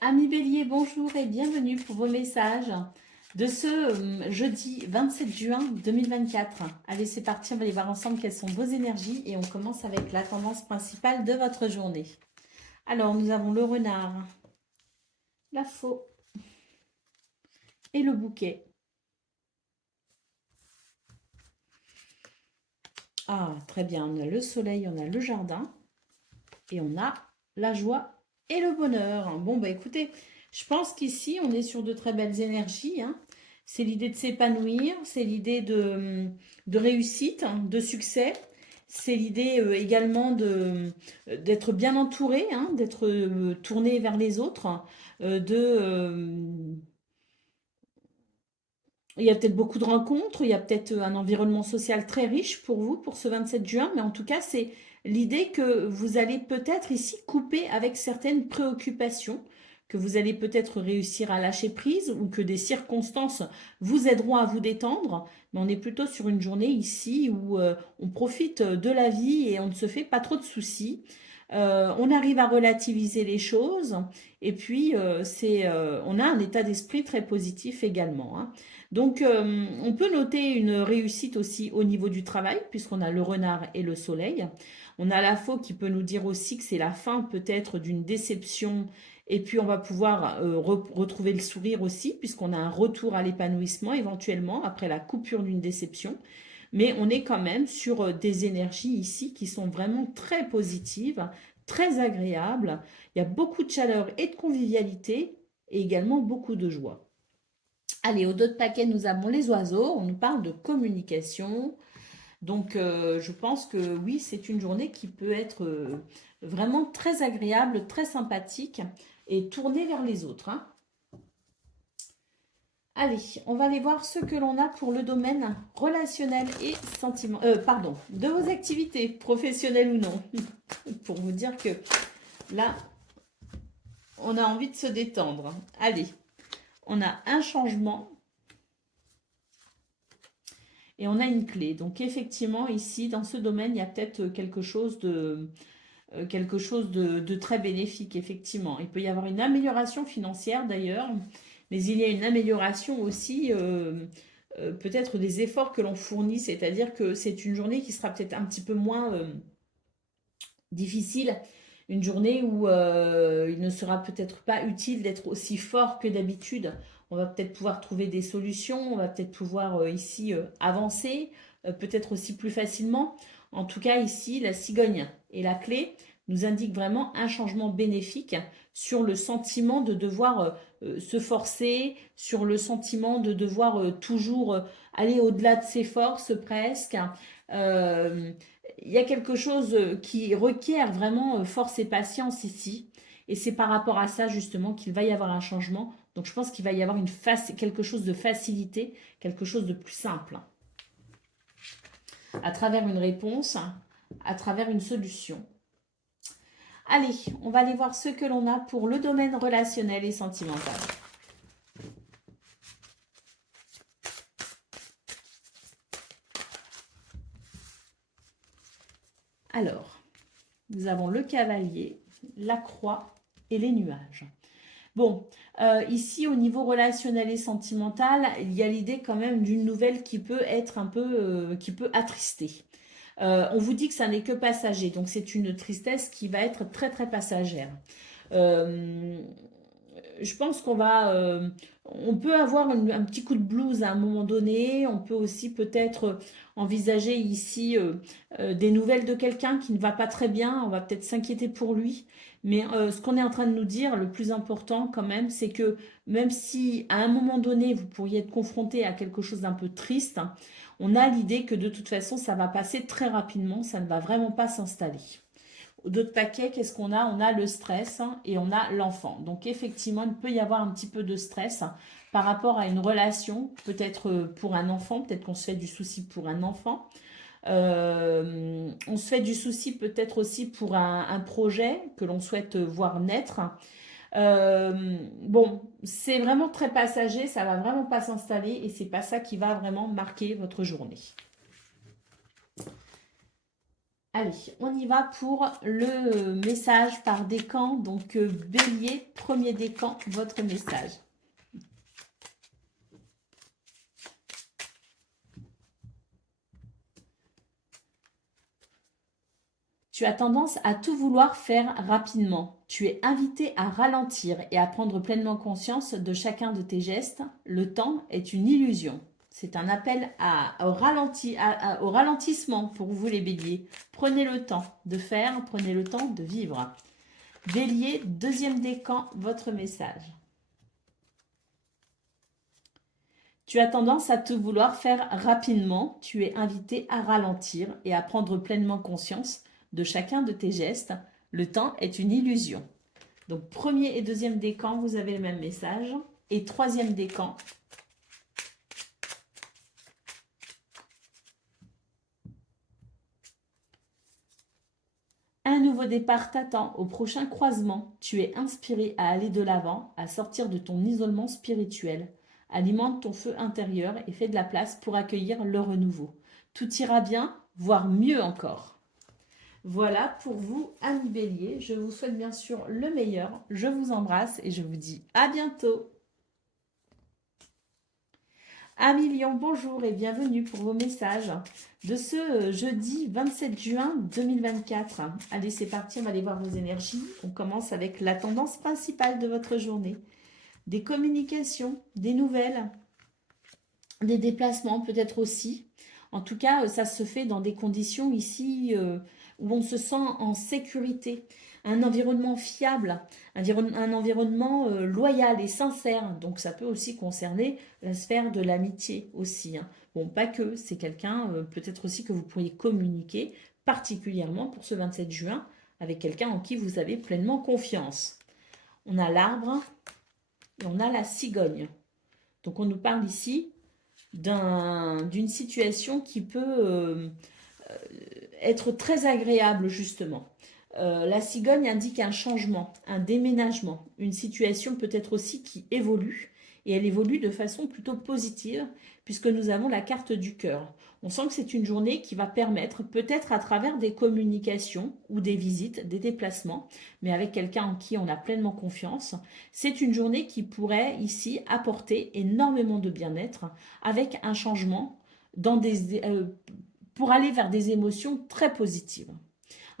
Amis Bélier, bonjour et bienvenue pour vos messages de ce jeudi 27 juin 2024. Allez, c'est parti, on va aller voir ensemble quelles sont vos énergies et on commence avec la tendance principale de votre journée. Alors, nous avons le renard, la faux et le bouquet. Ah, très bien, on a le soleil, on a le jardin et on a la joie et le bonheur. Bon, bah écoutez, je pense qu'ici, on est sur de très belles énergies, hein. C'est l'idée de s'épanouir, c'est l'idée de réussite, hein, de succès. C'est l'idée également d'être bien entouré, hein, d'être tourné vers les autres, il y a peut-être beaucoup de rencontres, il y a peut-être un environnement social très riche pour vous, pour ce 27 juin, mais en tout cas, c'est l'idée que vous allez peut-être ici couper avec certaines préoccupations, que vous allez peut-être réussir à lâcher prise ou que des circonstances vous aideront à vous détendre, mais on est plutôt sur une journée ici où on profite de la vie et on ne se fait pas trop de soucis. On arrive à relativiser les choses et puis on a un état d'esprit très positif également, hein. Donc, on peut noter une réussite aussi au niveau du travail, puisqu'on a le renard et le soleil. On a la faux qui peut nous dire aussi que c'est la fin peut-être d'une déception, et puis on va pouvoir retrouver le sourire aussi, puisqu'on a un retour à l'épanouissement éventuellement après la coupure d'une déception. Mais on est quand même sur des énergies ici qui sont vraiment très positives, très agréables. Il y a beaucoup de chaleur et de convivialité, et également beaucoup de joie. Allez, au dos de paquet, nous avons les oiseaux. On nous parle de communication. Donc, je pense que oui, c'est une journée qui peut être vraiment très agréable, très sympathique et tournée vers les autres, hein. Allez, on va aller voir ce que l'on a pour le domaine relationnel et sentimental. Pardon, de vos activités, professionnelles ou non. Pour vous dire que là, on a envie de se détendre. Allez, on a un changement. Et on a une clé. Donc effectivement, ici, dans ce domaine, il y a peut-être quelque chose de très bénéfique, effectivement. Il peut y avoir une amélioration financière d'ailleurs, mais il y a une amélioration aussi peut-être des efforts que l'on fournit, c'est-à-dire que c'est une journée qui sera peut-être un petit peu moins difficile, une journée où il ne sera peut-être pas utile d'être aussi fort que d'habitude. On va peut-être pouvoir trouver des solutions, on va peut-être pouvoir ici avancer, peut-être aussi plus facilement. En tout cas, ici, la cigogne et la clé nous indiquent vraiment un changement bénéfique sur le sentiment de devoir se forcer, sur le sentiment de devoir toujours aller au-delà de ses forces presque. Euh, il y a quelque chose qui requiert vraiment force et patience ici. Et c'est par rapport à ça justement qu'il va y avoir un changement. Donc je pense qu'il va y avoir quelque chose de facilité, quelque chose de plus simple. À travers une réponse, à travers une solution. Allez, on va aller voir ce que l'on a pour le domaine relationnel et sentimental. Alors, nous avons le cavalier, la croix et les nuages. Bon, ici au niveau relationnel et sentimental, il y a l'idée quand même d'une nouvelle qui peut être un peu, qui peut attrister. On vous dit que ça n'est que passager, donc c'est une tristesse qui va être très très passagère. Euh, je pense on peut avoir un petit coup de blues à un moment donné. On peut aussi peut-être envisager ici des nouvelles de quelqu'un qui ne va pas très bien. On va peut-être s'inquiéter pour lui. Mais ce qu'on est en train de nous dire, le plus important quand même, c'est que même si à un moment donné vous pourriez être confronté à quelque chose d'un peu triste, hein, on a l'idée que de toute façon ça va passer très rapidement, ça ne va vraiment pas s'installer. D'autres paquets, qu'est-ce qu'on a? On a le stress, hein, et on a l'enfant. Donc effectivement, il peut y avoir un petit peu de stress, hein, par rapport à une relation, peut-être pour un enfant, peut-être qu'on se fait du souci pour un enfant. On se fait du souci peut-être aussi pour un projet que l'on souhaite voir naître. Bon, c'est vraiment très passager, ça va vraiment pas s'installer et c'est pas ça qui va vraiment marquer votre journée. Allez, on y va pour le message par décan. Donc, Bélier, premier décan, votre message. Tu as tendance à tout vouloir faire rapidement. Tu es invité à ralentir et à prendre pleinement conscience de chacun de tes gestes. Le temps est une illusion. C'est un appel au ralentissement pour vous les béliers. Prenez le temps de faire, prenez le temps de vivre. Bélier, deuxième décan, votre message. Tu as tendance à tout vouloir faire rapidement. Tu es invité à ralentir et à prendre pleinement conscience de chacun de tes gestes. Le temps est une illusion. Donc, premier et deuxième décan, vous avez le même message. Et troisième décan. Un nouveau départ t'attend au prochain croisement. Tu es inspiré à aller de l'avant, à sortir de ton isolement spirituel. Alimente ton feu intérieur et fais de la place pour accueillir le renouveau. Tout ira bien, voire mieux encore. Voilà pour vous, amis béliers. Je vous souhaite bien sûr le meilleur. Je vous embrasse et je vous dis à bientôt. Amis Lion, bonjour et bienvenue pour vos messages de ce jeudi 27 juin 2024. Allez, c'est parti, on va aller voir vos énergies. On commence avec la tendance principale de votre journée. Des communications, des nouvelles, des déplacements peut-être aussi. En tout cas, ça se fait dans des conditions ici où on se sent en sécurité. Un environnement fiable, un environnement loyal et sincère. Donc ça peut aussi concerner la sphère de l'amitié aussi. Hein. Bon, pas que, c'est quelqu'un peut-être aussi que vous pourriez communiquer, particulièrement pour ce 27 juin, avec quelqu'un en qui vous avez pleinement confiance. On a l'arbre et on a la cigogne. Donc on nous parle ici d'une situation qui peut être très agréable justement. La cigogne indique un changement, un déménagement, une situation peut-être aussi qui évolue, et elle évolue de façon plutôt positive, puisque nous avons la carte du cœur. On sent que c'est une journée qui va permettre, peut-être à travers des communications ou des visites, des déplacements, mais avec quelqu'un en qui on a pleinement confiance, c'est une journée qui pourrait ici apporter énormément de bien-être, avec un changement pour aller vers des émotions très positives.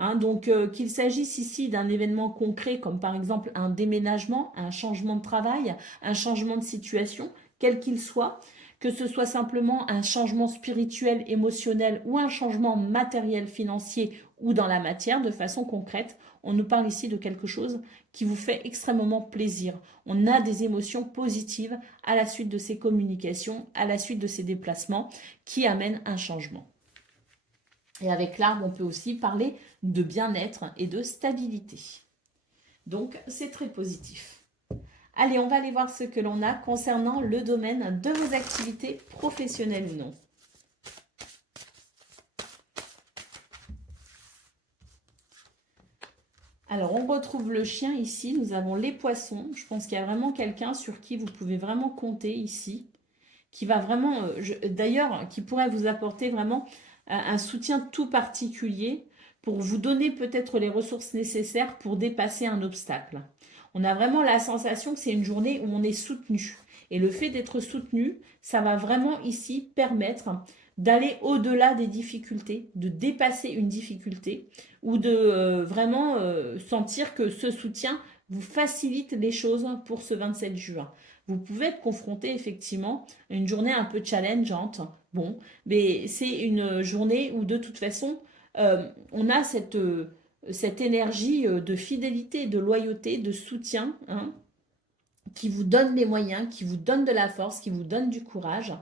Hein, donc qu'il s'agisse ici d'un événement concret comme par exemple un déménagement, un changement de travail, un changement de situation, quel qu'il soit, que ce soit simplement un changement spirituel, émotionnel ou un changement matériel, financier ou dans la matière de façon concrète, on nous parle ici de quelque chose qui vous fait extrêmement plaisir. On a des émotions positives à la suite de ces communications, à la suite de ces déplacements qui amènent un changement. Et avec l'arbre, on peut aussi parler de bien-être et de stabilité. Donc, c'est très positif. Allez, on va aller voir ce que l'on a concernant le domaine de vos activités professionnelles ou non. Alors, on retrouve le chien ici. Nous avons les poissons. Je pense qu'il y a vraiment quelqu'un sur qui vous pouvez vraiment compter ici, qui va vraiment, d'ailleurs, qui pourrait vous apporter vraiment un soutien tout particulier pour vous donner peut-être les ressources nécessaires pour dépasser un obstacle. On a vraiment la sensation que c'est une journée où on est soutenu. Et le fait d'être soutenu, ça va vraiment ici permettre d'aller au-delà des difficultés, de dépasser une difficulté ou de vraiment sentir que ce soutien vous facilite les choses pour ce 27 juin. Vous pouvez être confronté effectivement à une journée un peu challengeante. Bon, mais c'est une journée où de toute façon, on a cette énergie de fidélité, de loyauté, de soutien, hein, qui vous donne les moyens, qui vous donne de la force, qui vous donne du courage,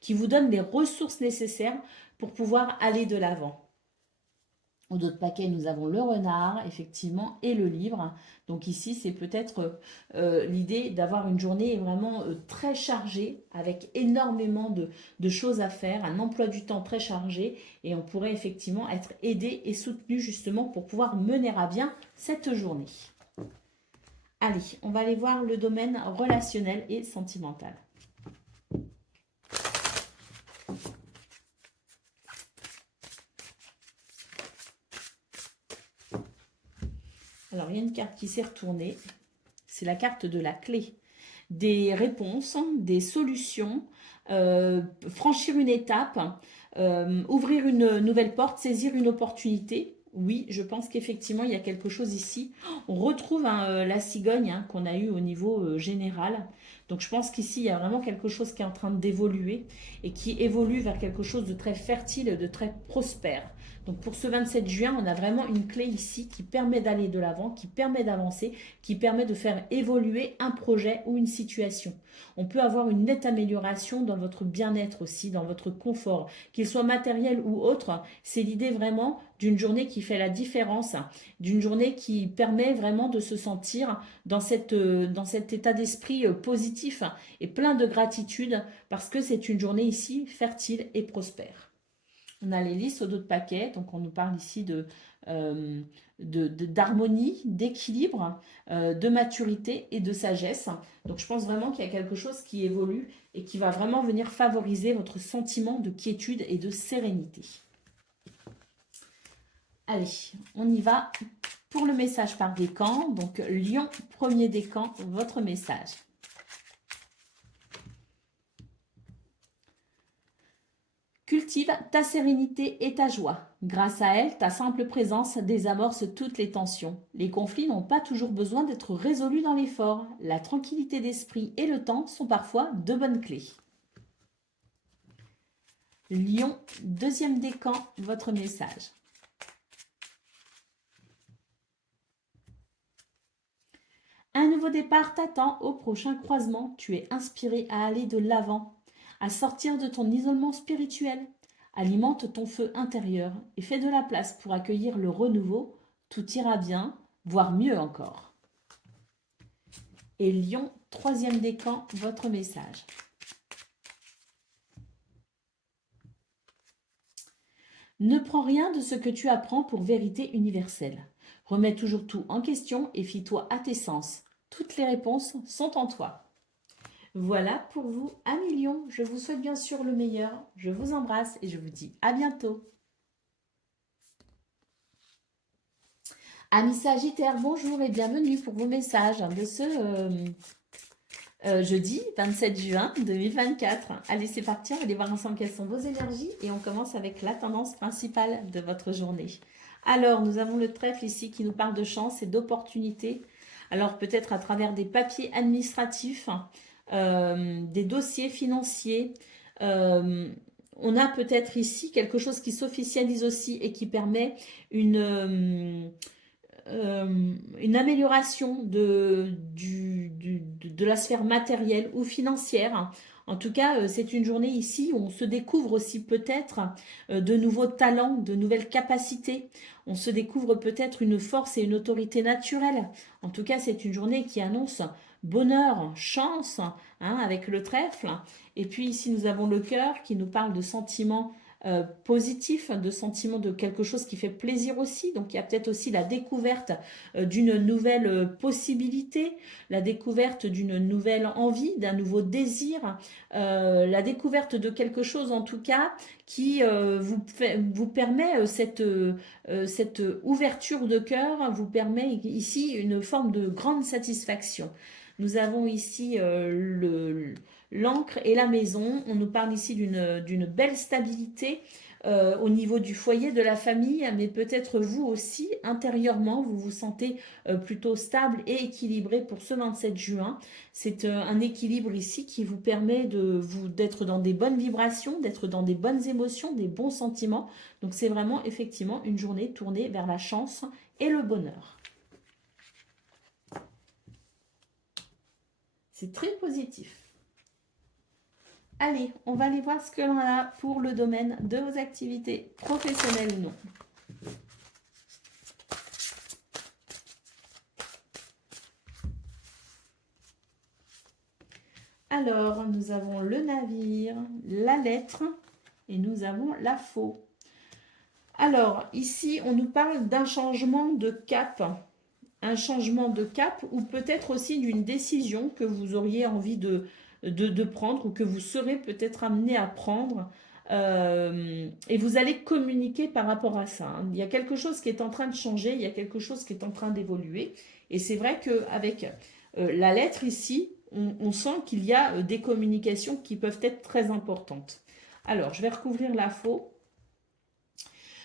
qui vous donne les ressources nécessaires pour pouvoir aller de l'avant. Au dos de paquet, nous avons le renard, effectivement, et le livre. Donc ici, c'est peut-être l'idée d'avoir une journée vraiment très chargée, avec énormément de choses à faire, un emploi du temps très chargé, et on pourrait effectivement être aidé et soutenu justement pour pouvoir mener à bien cette journée. Allez, on va aller voir le domaine relationnel et sentimental. carte qui s'est retournée. C'est la carte de la clé. Des réponses, des solutions, franchir une étape, ouvrir une nouvelle porte, saisir une opportunité. Oui, je pense qu'effectivement, il y a quelque chose ici. On retrouve la cigogne qu'on a eue au niveau général. Donc, je pense qu'ici, il y a vraiment quelque chose qui est en train d'évoluer et qui évolue vers quelque chose de très fertile, de très prospère. Donc, pour ce 27 juin, on a vraiment une clé ici qui permet d'aller de l'avant, qui permet d'avancer, qui permet de faire évoluer un projet ou une situation. On peut avoir une nette amélioration dans votre bien-être aussi, dans votre confort, qu'il soit matériel ou autre. C'est l'idée vraiment d'une journée qui fait la différence, d'une journée qui permet vraiment de se sentir dans cet état d'esprit positif et plein de gratitude parce que c'est une journée ici fertile et prospère. On a les listes d'autres paquets, donc on nous parle ici d'harmonie, d'équilibre, de maturité et de sagesse. Donc je pense vraiment qu'il y a quelque chose qui évolue et qui va vraiment venir favoriser votre sentiment de quiétude et de sérénité. Allez, on y va pour le message par décan. Donc Lion, premier décan, votre message. Cultive ta sérénité et ta joie. Grâce à elle, ta simple présence désamorce toutes les tensions. Les conflits n'ont pas toujours besoin d'être résolus dans l'effort. La tranquillité d'esprit et le temps sont parfois de bonnes clés. Lion, deuxième décan, votre message. Un nouveau départ t'attend au prochain croisement. Tu es inspiré à aller de l'avant, à sortir de ton isolement spirituel. Alimente ton feu intérieur et fais de la place pour accueillir le renouveau. Tout ira bien, voire mieux encore. Et Lion, troisième décan, votre message. Ne prends rien de ce que tu apprends pour vérité universelle. Remets toujours tout en question et fie-toi à tes sens. Toutes les réponses sont en toi. Voilà pour vous, amis Lion. Je vous souhaite bien sûr le meilleur. Je vous embrasse et je vous dis à bientôt. Amis Sagittaires, bonjour et bienvenue pour vos messages de ce jeudi 27 juin 2024. Allez, c'est parti, on va aller voir ensemble quelles sont vos énergies et on commence avec la tendance principale de votre journée. Alors, nous avons le trèfle ici qui nous parle de chance et d'opportunités. Alors, peut-être à travers des papiers administratifs, des dossiers financiers. On a peut-être ici quelque chose qui s'officialise aussi et qui permet une amélioration de la sphère matérielle ou financière. En tout cas, c'est une journée ici où on se découvre aussi peut-être de nouveaux talents, de nouvelles capacités. On se découvre peut-être une force et une autorité naturelle. En tout cas, c'est une journée qui annonce bonheur, chance, avec le trèfle. Et puis ici, nous avons le cœur qui nous parle de sentiments positif, de sentiment de quelque chose qui fait plaisir aussi. Donc il y a peut-être aussi la découverte d'une nouvelle possibilité, la découverte d'une nouvelle envie, d'un nouveau désir, la découverte de quelque chose en tout cas qui vous permet cette ouverture de cœur, vous permet ici une forme de grande satisfaction. Nous avons ici l'encre et la maison. On nous parle ici d'une belle stabilité au niveau du foyer, de la famille, mais peut-être vous aussi, intérieurement, vous vous sentez plutôt stable et équilibré pour ce 27 juin. C'est un équilibre ici qui vous permet d'être dans des bonnes vibrations, d'être dans des bonnes émotions, des bons sentiments. Donc c'est vraiment effectivement une journée tournée vers la chance et le bonheur. C'est très positif. Allez, on va aller voir ce que l'on a pour le domaine de vos activités professionnelles ou non. Alors, nous avons le navire, la lettre et nous avons la faux. Alors, ici, on nous parle d'un changement de cap. Un changement de cap ou peut-être aussi d'une décision que vous auriez envie de prendre ou que vous serez peut-être amené à prendre et vous allez communiquer par rapport à ça. Il y a quelque chose qui est en train de changer, il y a quelque chose qui est en train d'évoluer Et c'est vrai qu'avec la lettre ici, on sent qu'il y a des communications qui peuvent être très importantes. Alors, je vais recouvrir la faux.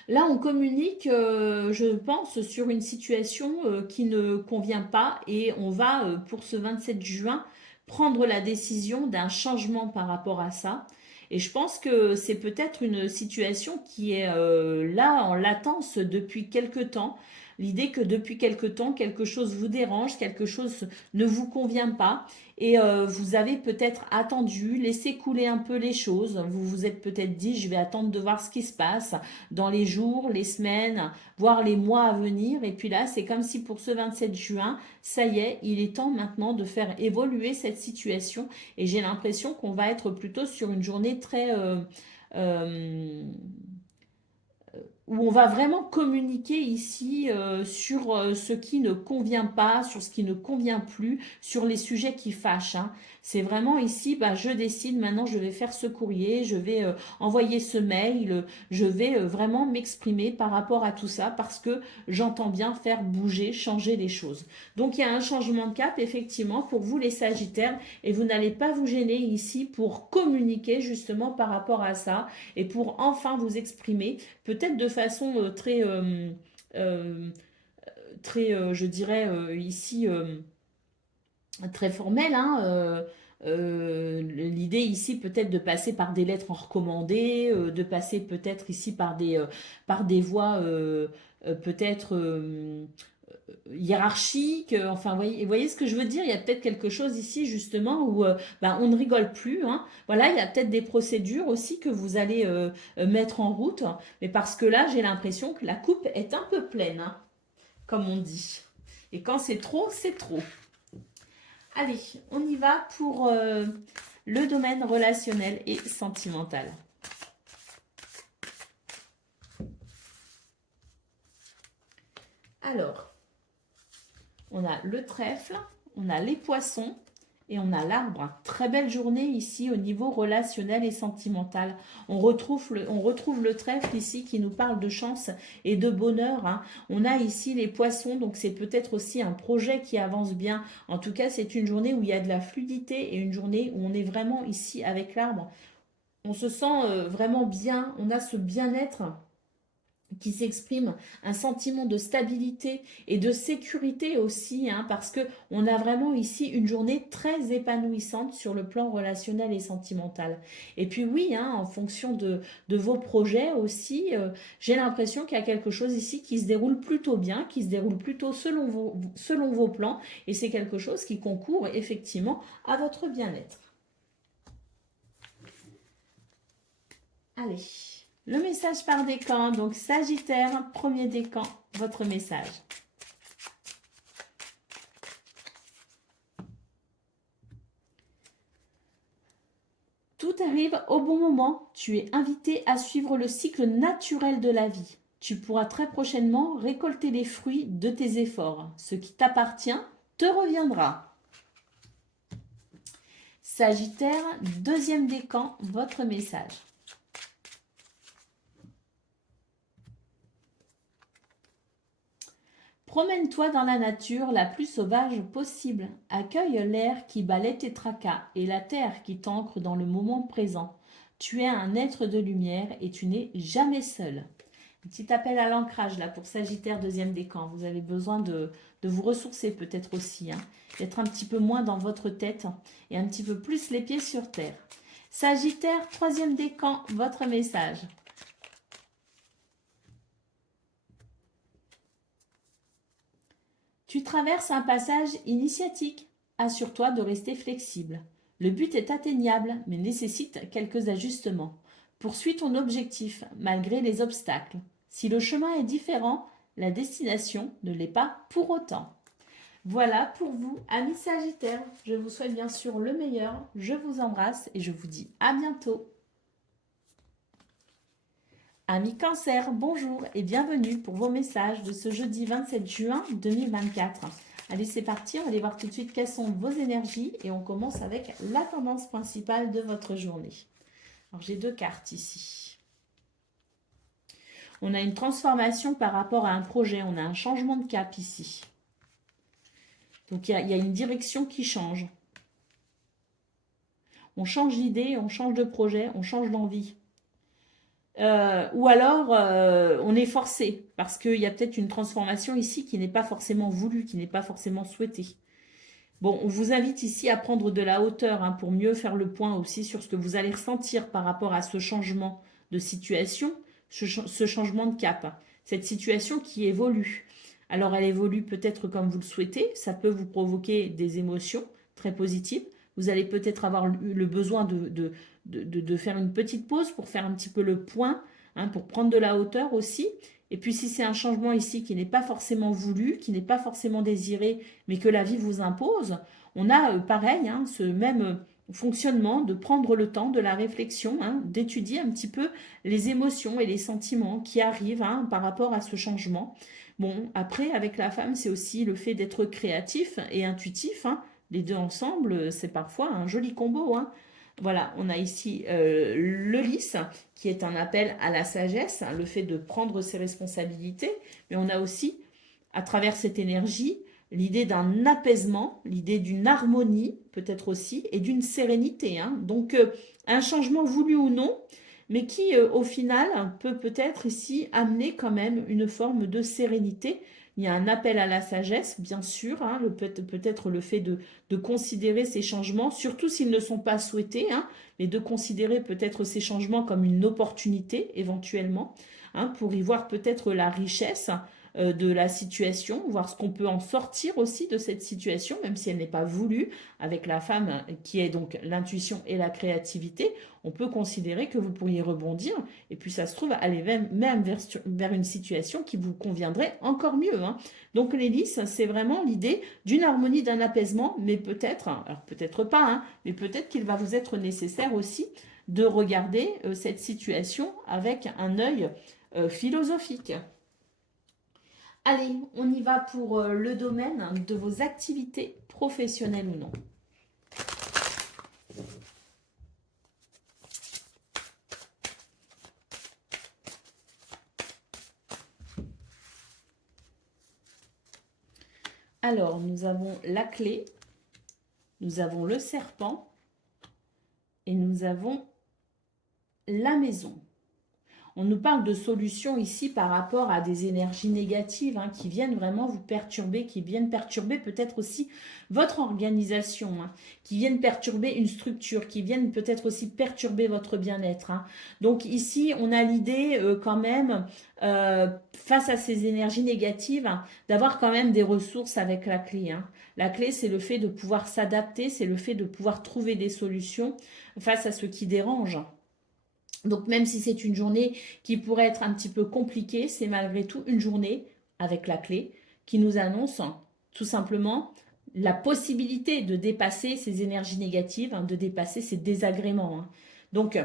Là, on communique, je pense, sur une situation qui ne convient pas et on va, pour ce 27 juin, prendre la décision d'un changement par rapport à ça. Et je pense que c'est peut-être une situation qui est là en latence depuis quelque temps. L'idée que depuis quelque temps, quelque chose vous dérange, quelque chose ne vous convient pas et vous avez peut-être attendu, laissé couler un peu les choses. Vous vous êtes peut-être dit, je vais attendre de voir ce qui se passe dans les jours, les semaines, voire les mois à venir. Et puis là, c'est comme si pour ce 27 juin, ça y est, il est temps maintenant de faire évoluer cette situation. Et j'ai l'impression qu'on va être plutôt sur une journée très... euh, où on va vraiment communiquer ici sur ce qui ne convient pas, sur ce qui ne convient plus, sur les sujets qui fâchent, hein. C'est vraiment ici, bah, je décide maintenant, je vais faire ce courrier, je vais envoyer ce mail, je vais vraiment m'exprimer par rapport à tout ça parce que j'entends bien faire bouger, changer les choses. Donc il y a un changement de cap effectivement pour vous les Sagittaires et vous n'allez pas vous gêner ici pour communiquer justement par rapport à ça et pour enfin vous exprimer peut-être de façon euh, très je dirais ici très formelle, hein, l'idée ici peut-être de passer par des lettres en recommandé, de passer peut-être ici par des voies peut-être hiérarchiques. Enfin, voyez ce que je veux dire? Il y a peut-être quelque chose ici justement où ben, on ne rigole plus, hein. Voilà, il y a peut-être des procédures aussi que vous allez mettre en route, mais parce que là, j'ai l'impression que la coupe est un peu pleine, hein, comme on dit. Et quand c'est trop, c'est trop. Allez, on y va pour le domaine relationnel et sentimental. Alors, on a le trèfle, on a les poissons et on a l'arbre. Très belle journée ici au niveau relationnel et sentimental. On retrouve le trèfle ici qui nous parle de chance et de bonheur, hein. On a ici les poissons, donc c'est peut-être aussi un projet qui avance bien. En tout cas, c'est une journée où il y a de la fluidité et une journée où on est vraiment ici avec l'arbre. On se sent vraiment bien, on a ce bien-être qui s'exprime, un sentiment de stabilité et de sécurité aussi, hein, parce que on a vraiment ici une journée très épanouissante sur le plan relationnel et sentimental. Et puis oui, hein, en fonction de vos projets aussi, j'ai l'impression qu'il y a quelque chose ici qui se déroule plutôt bien, qui se déroule plutôt selon vos plans, et c'est quelque chose qui concourt effectivement à votre bien-être. Allez. Le message par décan, donc Sagittaire, premier décan, votre message. Tout arrive au bon moment. Tu es invité à suivre le cycle naturel de la vie. Tu pourras très prochainement récolter les fruits de tes efforts. Ce qui t'appartient te reviendra. Sagittaire, deuxième décan, votre message. Promène-toi dans la nature la plus sauvage possible. Accueille l'air qui balaie tes tracas et la terre qui t'ancre dans le moment présent. Tu es un être de lumière et tu n'es jamais seul. Un petit appel à l'ancrage là pour Sagittaire deuxième décan. Vous avez besoin de vous ressourcer peut-être aussi, hein, d'être un petit peu moins dans votre tête et un petit peu plus les pieds sur terre. Sagittaire troisième décan, votre message. Tu traverses un passage initiatique. Assure-toi de rester flexible. Le but est atteignable, mais nécessite quelques ajustements. Poursuis ton objectif, malgré les obstacles. Si le chemin est différent, la destination ne l'est pas pour autant. Voilà pour vous, amis Sagittaires. Je vous souhaite bien sûr le meilleur. Je vous embrasse et je vous dis à bientôt. Amis Cancer, bonjour et bienvenue pour vos messages de ce jeudi 27 juin 2024. Allez, c'est parti, on va aller voir tout de suite quelles sont vos énergies et on commence avec la tendance principale de votre journée. Alors, j'ai deux cartes ici. On a une transformation par rapport à un projet, on a un changement de cap ici. Donc, il y a une direction qui change. On change d'idée, on change de projet, on change d'envie. Ou alors, on est forcé, parce qu'il y a peut-être une transformation ici qui n'est pas forcément voulue, qui n'est pas forcément souhaitée. Bon, on vous invite ici à prendre de la hauteur hein, pour mieux faire le point aussi sur ce que vous allez ressentir par rapport à ce changement de situation, ce changement de cap, cette situation qui évolue. Alors, elle évolue peut-être comme vous le souhaitez, ça peut vous provoquer des émotions très positives. Vous allez peut-être avoir le besoin de faire une petite pause pour faire un petit peu le point, hein, pour prendre de la hauteur aussi. Et puis si c'est un changement ici qui n'est pas forcément voulu, qui n'est pas forcément désiré, mais que la vie vous impose, on a pareil, hein, ce même fonctionnement de prendre le temps de la réflexion, hein, d'étudier un petit peu les émotions et les sentiments qui arrivent hein, par rapport à ce changement. Bon, après, avec la femme, c'est aussi le fait d'être créatif et intuitif. Hein. Les deux ensemble, c'est parfois un joli combo. Hein. Voilà, on a ici le lys qui est un appel à la sagesse, hein, le fait de prendre ses responsabilités, mais on a aussi, à travers cette énergie, l'idée d'un apaisement, l'idée d'une harmonie peut-être aussi, et d'une sérénité. Hein. Donc un changement voulu ou non, mais qui au final peut peut-être ici amener quand même une forme de sérénité. Il y a un appel à la sagesse, bien sûr, hein, peut-être le fait de considérer ces changements, surtout s'ils ne sont pas souhaités, hein, mais de considérer peut-être ces changements comme une opportunité éventuellement, hein, pour y voir peut-être la richesse de la situation, voir ce qu'on peut en sortir aussi de cette situation, même si elle n'est pas voulue, avec la femme qui est donc l'intuition et la créativité, on peut considérer que vous pourriez rebondir, et puis ça se trouve aller même vers une situation qui vous conviendrait encore mieux. Hein. Donc l'hélice, c'est vraiment l'idée d'une harmonie, d'un apaisement, mais peut-être, alors peut-être pas, hein, mais peut-être qu'il va vous être nécessaire aussi de regarder cette situation avec un œil philosophique. Allez, on y va pour le domaine de vos activités professionnelles ou non. Alors, nous avons la clé, nous avons le serpent et nous avons la maison. On nous parle de solutions ici par rapport à des énergies négatives hein, qui viennent vraiment vous perturber, qui viennent perturber peut-être aussi votre organisation, hein, qui viennent perturber une structure, qui viennent peut-être aussi perturber votre bien-être. Hein. Donc ici, on a l'idée quand même, face à ces énergies négatives, hein, d'avoir quand même des ressources avec la clé. Hein. La clé, c'est le fait de pouvoir s'adapter, c'est le fait de pouvoir trouver des solutions face à ce qui dérange. Donc même si c'est une journée qui pourrait être un petit peu compliquée, c'est malgré tout une journée avec la clé qui nous annonce tout simplement la possibilité de dépasser ces énergies négatives, hein, de dépasser ces désagréments. Hein. Donc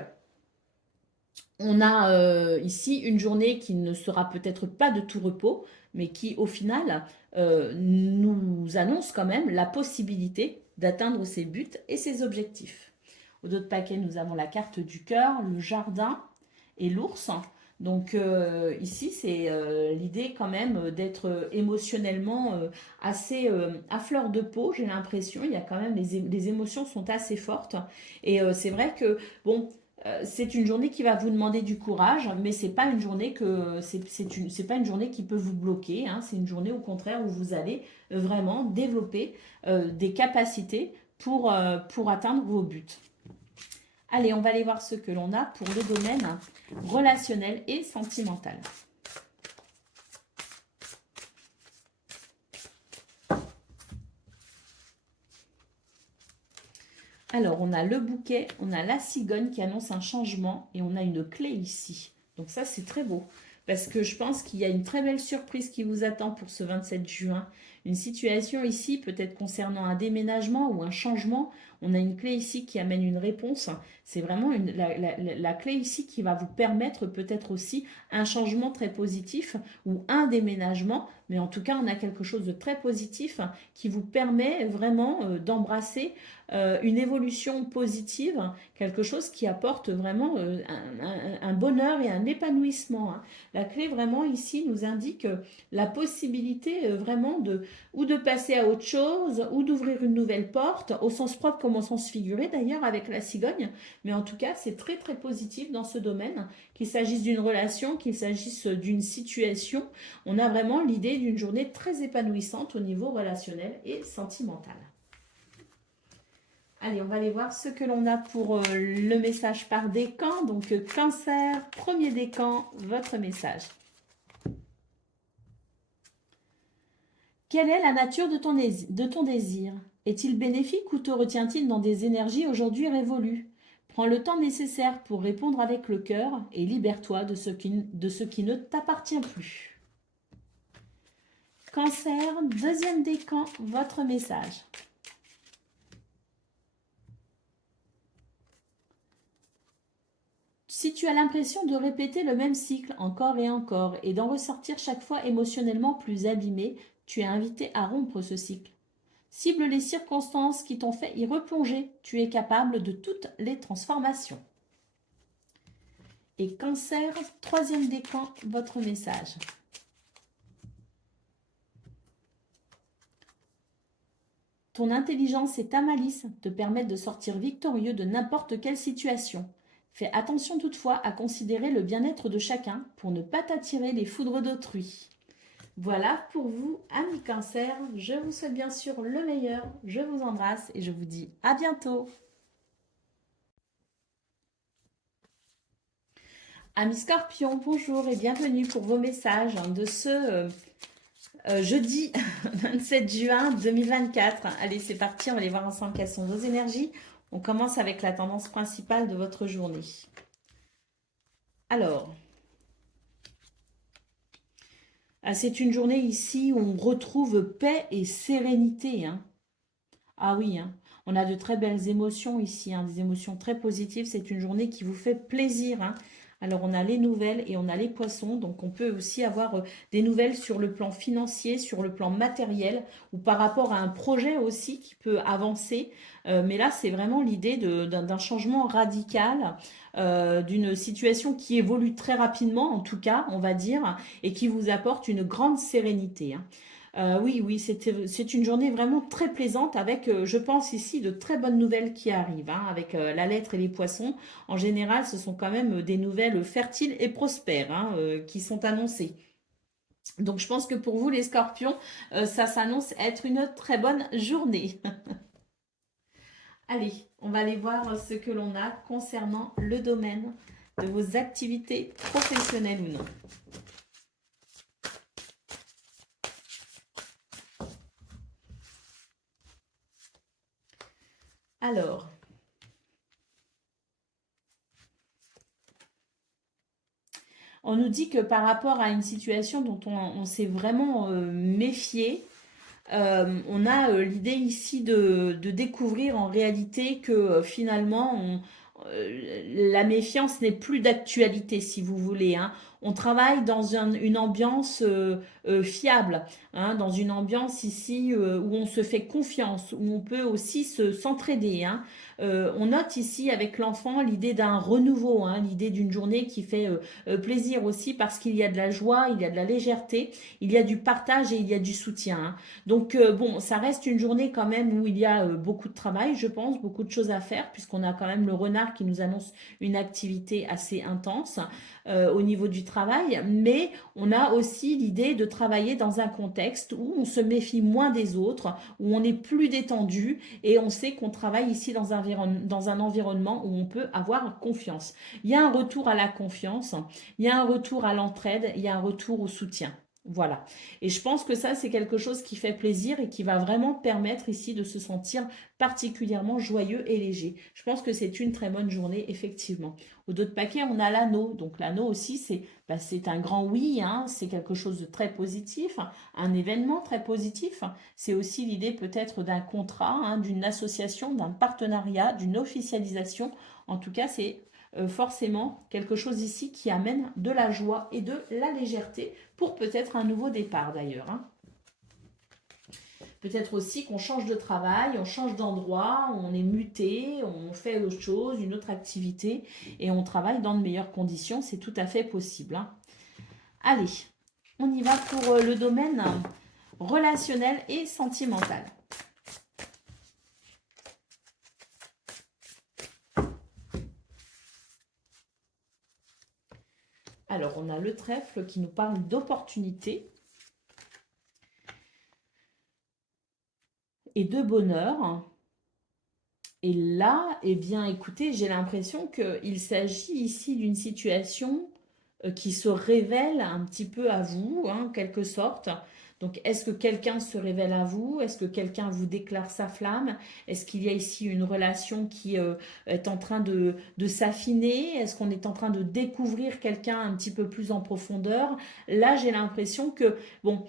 on a ici une journée qui ne sera peut-être pas de tout repos, mais qui au final nous annonce quand même la possibilité d'atteindre ses buts et ses objectifs. Au dos de paquet, nous avons la carte du cœur, le jardin et l'ours. Donc ici, c'est l'idée quand même d'être émotionnellement assez à fleur de peau, j'ai l'impression. Il y a quand même, les émotions sont assez fortes. Et c'est vrai que, bon, c'est une journée qui va vous demander du courage, mais c'est pas une journée c'est pas une journée qui peut vous bloquer. Hein. C'est une journée au contraire où vous allez vraiment développer des capacités pour atteindre vos buts. Allez, on va aller voir ce que l'on a pour le domaine relationnel et sentimental. Alors, on a le bouquet, on a la cigogne qui annonce un changement et on a une clé ici. Donc ça, c'est très beau parce que je pense qu'il y a une très belle surprise qui vous attend pour ce 27 juin. Une situation ici, peut-être concernant un déménagement ou un changement. On a une clé ici qui amène une réponse. C'est vraiment la clé ici qui va vous permettre peut-être aussi un changement très positif ou un déménagement. Mais en tout cas, on a quelque chose de très positif qui vous permet vraiment d'embrasser une évolution positive, quelque chose qui apporte vraiment un bonheur et un épanouissement. Hein. La clé vraiment ici nous indique la possibilité vraiment ou de passer à autre chose, ou d'ouvrir une nouvelle porte, au sens propre comme au sens figuré d'ailleurs avec la cigogne. Mais en tout cas, c'est très très positif dans ce domaine, qu'il s'agisse d'une relation, qu'il s'agisse d'une situation. On a vraiment l'idée d'une journée très épanouissante au niveau relationnel et sentimental. Allez, on va aller voir ce que l'on a pour le message par décan. Donc, Cancer, premier décan, votre message. Quelle est la nature de ton désir? Est-il bénéfique ou te retient-il dans des énergies aujourd'hui révolues? Prends le temps nécessaire pour répondre avec le cœur et libère-toi de ce qui ne t'appartient plus. Cancer, deuxième décan, votre message. Si tu as l'impression de répéter le même cycle encore et d'en ressortir chaque fois émotionnellement plus abîmé, tu es invité à rompre ce cycle. Cible les circonstances qui t'ont fait y replonger. Tu es capable de toutes les transformations. Et Cancer, troisième décan, votre message. Ton intelligence et ta malice te permettent de sortir victorieux de n'importe quelle situation. Fais attention toutefois à considérer le bien-être de chacun pour ne pas t'attirer les foudres d'autrui. Voilà pour vous, amis Cancer. Je vous souhaite bien sûr le meilleur. Je vous embrasse et je vous dis à bientôt. Amis Scorpions, bonjour et bienvenue pour vos messages de ce jeudi 27 juin 2024. Allez, c'est parti, on va aller voir ensemble quelles sont vos énergies. On commence avec la tendance principale de votre journée. Alors, c'est une journée ici où on retrouve paix et sérénité. Hein. Ah oui, hein. On a de très belles émotions ici, hein, des émotions très positives. C'est une journée qui vous fait plaisir. Hein. Alors, on a les nouvelles et on a les poissons. Donc, on peut aussi avoir des nouvelles sur le plan financier, sur le plan matériel ou par rapport à un projet aussi qui peut avancer. Mais là, c'est vraiment l'idée d'un changement radical, d'une situation qui évolue très rapidement, en tout cas, on va dire, et qui vous apporte une grande sérénité. Hein. Oui, oui, c'est une journée vraiment très plaisante avec, je pense ici, de très bonnes nouvelles qui arrivent, hein, avec la lettre et les poissons. En général, ce sont quand même des nouvelles fertiles et prospères hein, qui sont annoncées. Donc, je pense que pour vous, les scorpions, ça s'annonce être une très bonne journée. Allez, on va aller voir ce que l'on a concernant le domaine de vos activités professionnelles ou non. Alors, on nous dit que par rapport à une situation dont on s'est vraiment méfié, on a l'idée ici de découvrir en réalité que finalement, la méfiance n'est plus d'actualité, si vous voulez. Hein. On travaille dans une ambiance fiable, hein, dans une ambiance ici où on se fait confiance, où on peut aussi s'entraider. Hein. On note ici avec l'enfant l'idée d'un renouveau, hein, l'idée d'une journée qui fait plaisir aussi parce qu'il y a de la joie, il y a de la légèreté, il y a du partage et il y a du soutien. Hein. Donc bon, ça reste une journée quand même où il y a beaucoup de travail, je pense, beaucoup de choses à faire puisqu'on a quand même le renard qui nous annonce une activité assez intense au niveau du travail, mais on a aussi l'idée de travailler dans un contexte où on se méfie moins des autres, où on est plus détendu et on sait qu'on travaille ici dans un environnement où on peut avoir confiance. Il y a un retour à la confiance, il y a un retour à l'entraide, il y a un retour au soutien. Voilà. Et je pense que ça, c'est quelque chose qui fait plaisir et qui va vraiment permettre ici de se sentir particulièrement joyeux et léger. Je pense que c'est une très bonne journée, effectivement. Au dos de paquet, on a l'anneau. Donc l'anneau aussi, c'est un grand oui, hein, c'est quelque chose de très positif, un événement très positif. C'est aussi l'idée peut-être d'un contrat, hein, d'une association, d'un partenariat, d'une officialisation. En tout cas, c'est forcément quelque chose ici qui amène de la joie et de la légèreté pour peut-être un nouveau départ d'ailleurs. Hein. Peut-être aussi qu'on change de travail, on change d'endroit, on est muté, on fait autre chose, une autre activité et on travaille dans de meilleures conditions. C'est tout à fait possible. Hein. Allez, on y va pour le domaine relationnelle et sentimentale. Alors, on a le trèfle qui nous parle d'opportunités et de bonheur. Et là, eh bien, écoutez, j'ai l'impression qu'il s'agit ici d'une situation qui se révèle un petit peu à vous, hein, en quelque sorte. Donc, est-ce que quelqu'un se révèle à vous? Est-ce que quelqu'un vous déclare sa flamme? Est-ce qu'il y a ici une relation qui est en train de s'affiner? Est-ce qu'on est en train de découvrir quelqu'un un petit peu plus en profondeur? Là, j'ai l'impression que, bon,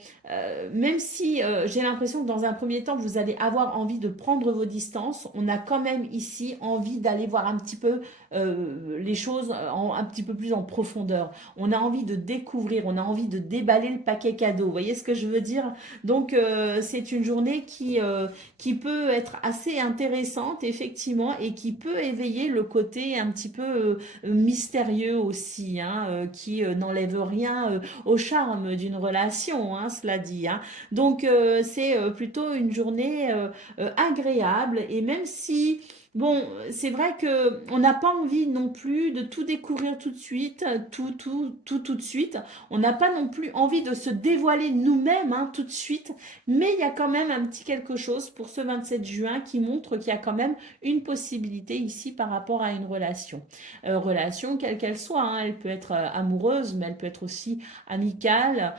même si j'ai l'impression que dans un premier temps, vous allez avoir envie de prendre vos distances, on a quand même ici envie d'aller voir un petit peu les choses un petit peu plus en profondeur. On a envie de découvrir, on a envie de déballer le paquet cadeau. Vous voyez ce que je veux dire? Donc, c'est une journée qui peut être assez intéressante, effectivement, et qui peut éveiller le côté un petit peu mystérieux aussi, hein, qui n'enlève rien au charme d'une relation, hein, cela dit. Hein. Donc, c'est plutôt une journée agréable, et même si bon, c'est vrai que on n'a pas envie non plus de tout découvrir tout de suite, tout de suite. On n'a pas non plus envie de se dévoiler nous-mêmes, hein, tout de suite. Mais il y a quand même un petit quelque chose pour ce 27 juin qui montre qu'il y a quand même une possibilité ici par rapport à une relation. Relation quelle qu'elle soit, hein. Elle peut être amoureuse, mais elle peut être aussi amicale.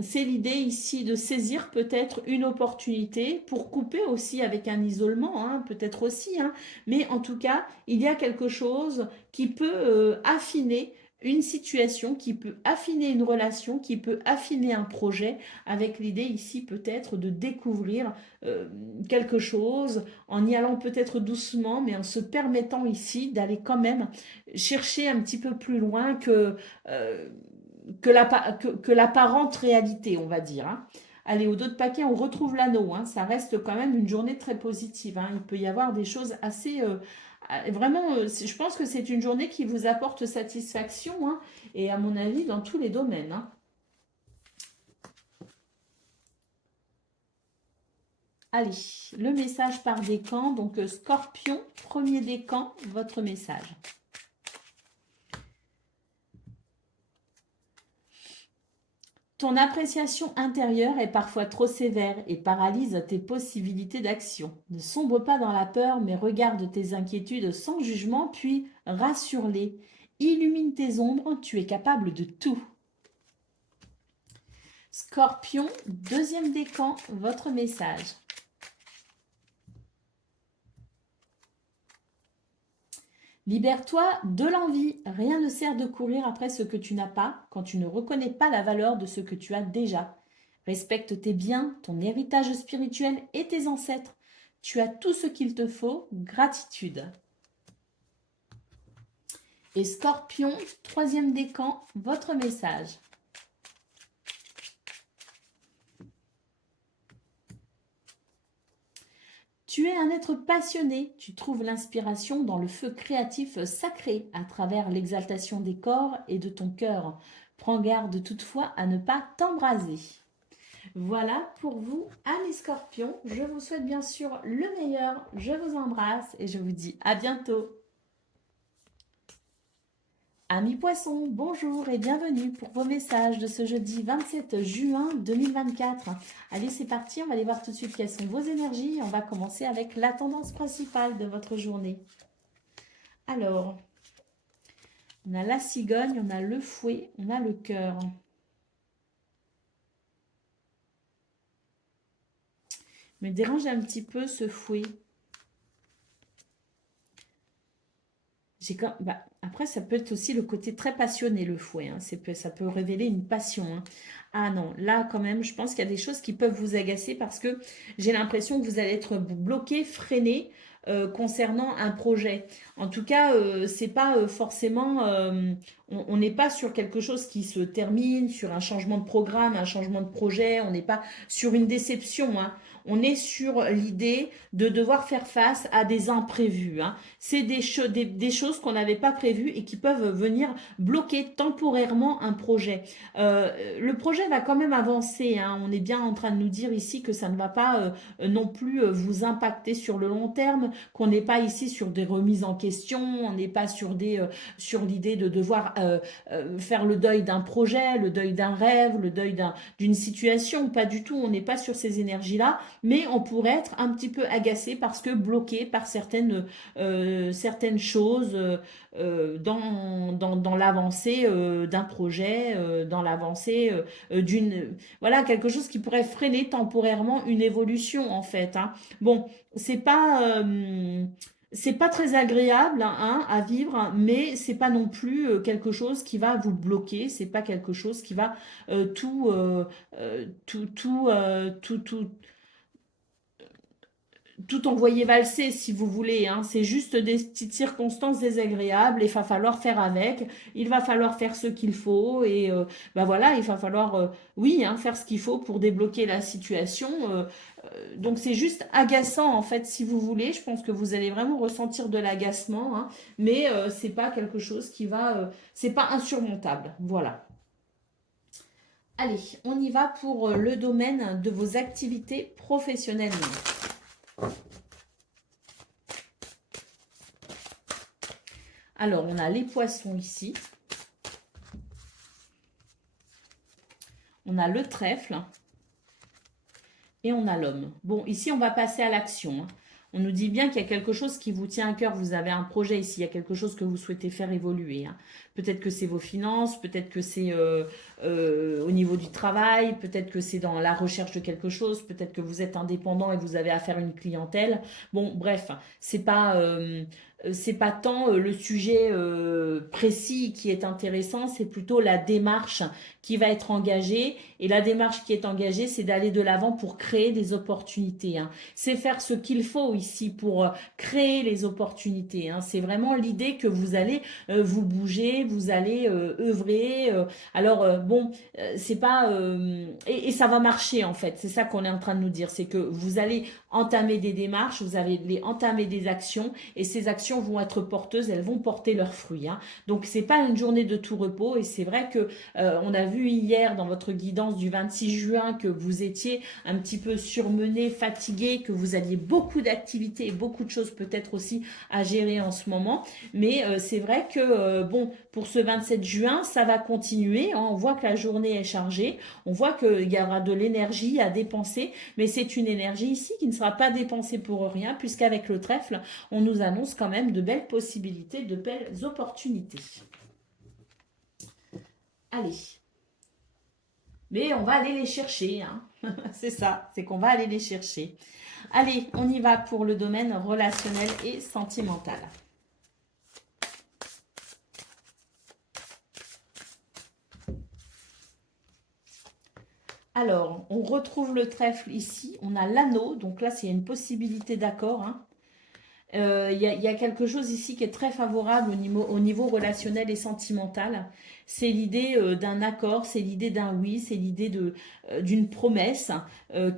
C'est l'idée ici de saisir peut-être une opportunité pour couper aussi avec un isolement, hein, peut-être aussi, hein. Mais en tout cas, il y a quelque chose qui peut affiner une situation, qui peut affiner une relation, qui peut affiner un projet, avec l'idée ici peut-être de découvrir quelque chose, en y allant peut-être doucement, mais en se permettant ici d'aller quand même chercher un petit peu plus loin euh, que l'apparente réalité, on va dire. Hein. Allez, au dos de paquet, on retrouve l'anneau. Hein. Ça reste quand même une journée très positive. Hein. Il peut y avoir des choses assez... vraiment, je pense que c'est une journée qui vous apporte satisfaction. Hein, et à mon avis, dans tous les domaines. Hein. Allez, le message par décan. Donc, Scorpion, premier décan, votre message. Ton appréciation intérieure est parfois trop sévère et paralyse tes possibilités d'action. Ne sombre pas dans la peur, mais regarde tes inquiétudes sans jugement, puis rassure-les. Illumine tes ombres, tu es capable de tout. Scorpion, deuxième décan, votre message. Libère-toi de l'envie. Rien ne sert de courir après ce que tu n'as pas quand tu ne reconnais pas la valeur de ce que tu as déjà. Respecte tes biens, ton héritage spirituel et tes ancêtres. Tu as tout ce qu'il te faut. Gratitude. Et Scorpion, troisième décan, votre message. Tu es un être passionné, tu trouves l'inspiration dans le feu créatif sacré à travers l'exaltation des corps et de ton cœur. Prends garde toutefois à ne pas t'embraser. Voilà pour vous, amis scorpions. Je vous souhaite bien sûr le meilleur. Je vous embrasse et je vous dis à bientôt. Amis poissons, bonjour et bienvenue pour vos messages de ce jeudi 27 juin 2024. Allez, c'est parti, on va aller voir tout de suite quelles sont vos énergies. On va commencer avec la tendance principale de votre journée. Alors, on a la cigogne, on a le fouet, on a le cœur. Me dérange un petit peu ce fouet. Après, ça peut être aussi le côté très passionné, le fouet. Hein. Ça peut révéler une passion. Hein. Ah non, là quand même, je pense qu'il y a des choses qui peuvent vous agacer parce que j'ai l'impression que vous allez être bloqué, freiné concernant un projet. En tout cas, c'est pas forcément... on n'est pas sur quelque chose qui se termine, sur un changement de programme, un changement de projet. On n'est pas sur une déception. Hein. on est sur l'idée de devoir faire face à des imprévus, hein. C'est des choses qu'on n'avait pas prévues et qui peuvent venir bloquer temporairement un projet. Le projet va quand même avancer, hein. On est bien en train de nous dire ici que ça ne va pas non plus vous impacter sur le long terme, qu'on n'est pas ici sur des remises en question, on n'est pas sur l'idée de devoir faire le deuil d'un projet, le deuil d'un rêve, le deuil d'une situation. Pas du tout, on n'est pas sur ces énergies-là, mais on pourrait être un petit peu agacé parce que bloqué par certaines choses dans l'avancée d'un projet, dans l'avancée voilà, quelque chose qui pourrait freiner temporairement une évolution en fait, hein. Bon, c'est pas... c'est pas très agréable hein, à vivre, mais c'est pas non plus quelque chose qui va vous bloquer. C'est pas quelque chose qui va tout envoyer valser, si vous voulez, hein. C'est juste des petites circonstances désagréables. Il va falloir faire avec. Il va falloir faire ce qu'il faut. Et bah voilà, il va falloir, oui, hein, faire ce qu'il faut pour débloquer la situation. Donc c'est juste agaçant, en fait, si vous voulez. Je pense que vous allez vraiment ressentir de l'agacement, hein, mais c'est pas quelque chose qui va... c'est pas insurmontable. Voilà. Allez, on y va pour le domaine de vos activités professionnelles. Alors, on a les poissons ici. On a le trèfle. Et on a l'homme. Bon, ici, on va passer à l'action, hein. On nous dit bien qu'il y a quelque chose qui vous tient à cœur. Vous avez un projet ici, il y a quelque chose que vous souhaitez faire évoluer, hein. Peut-être que c'est vos finances, peut-être que c'est au niveau du travail, peut-être que c'est dans la recherche de quelque chose, peut-être que vous êtes indépendant et vous avez affaire à une clientèle. Bon, bref, c'est pas tant le sujet précis qui est intéressant, c'est plutôt la démarche qui va être engagée. Et la démarche qui est engagée, c'est d'aller de l'avant pour créer des opportunités, hein. C'est faire ce qu'il faut ici pour créer les opportunités, hein. C'est vraiment l'idée que vous allez vous bouger, vous allez œuvrer. Bon, c'est pas et ça va marcher en fait. C'est ça qu'on est en train de nous dire, c'est que vous allez entamer des démarches, vous allez entamer des actions et ces actions vont être porteuses, elles vont porter leurs fruits, hein. Donc c'est pas une journée de tout repos et c'est vrai que on a vu hier dans votre guidance du 26 juin que vous étiez un petit peu surmené, fatigué, que vous aviez beaucoup d'activités et beaucoup de choses peut-être aussi à gérer en ce moment. Mais c'est vrai que, bon, pour ce 27 juin, ça va continuer, hein. On voit que la journée est chargée, on voit qu'il y aura de l'énergie à dépenser, mais c'est une énergie ici qui ne sera pas dépensée pour rien, puisqu'avec le trèfle, on nous annonce quand même de belles possibilités, de belles opportunités. Allez. Mais on va aller les chercher, hein. C'est ça, c'est qu'on va aller les chercher. Allez, on y va pour le domaine relationnel et sentimental. Alors, on retrouve le trèfle ici. On a l'anneau, donc là, c'est une possibilité d'accord, hein. Il y a quelque chose ici qui est très favorable au niveau relationnel et sentimental. C'est l'idée d'un accord, c'est l'idée d'un oui, c'est l'idée d'une promesse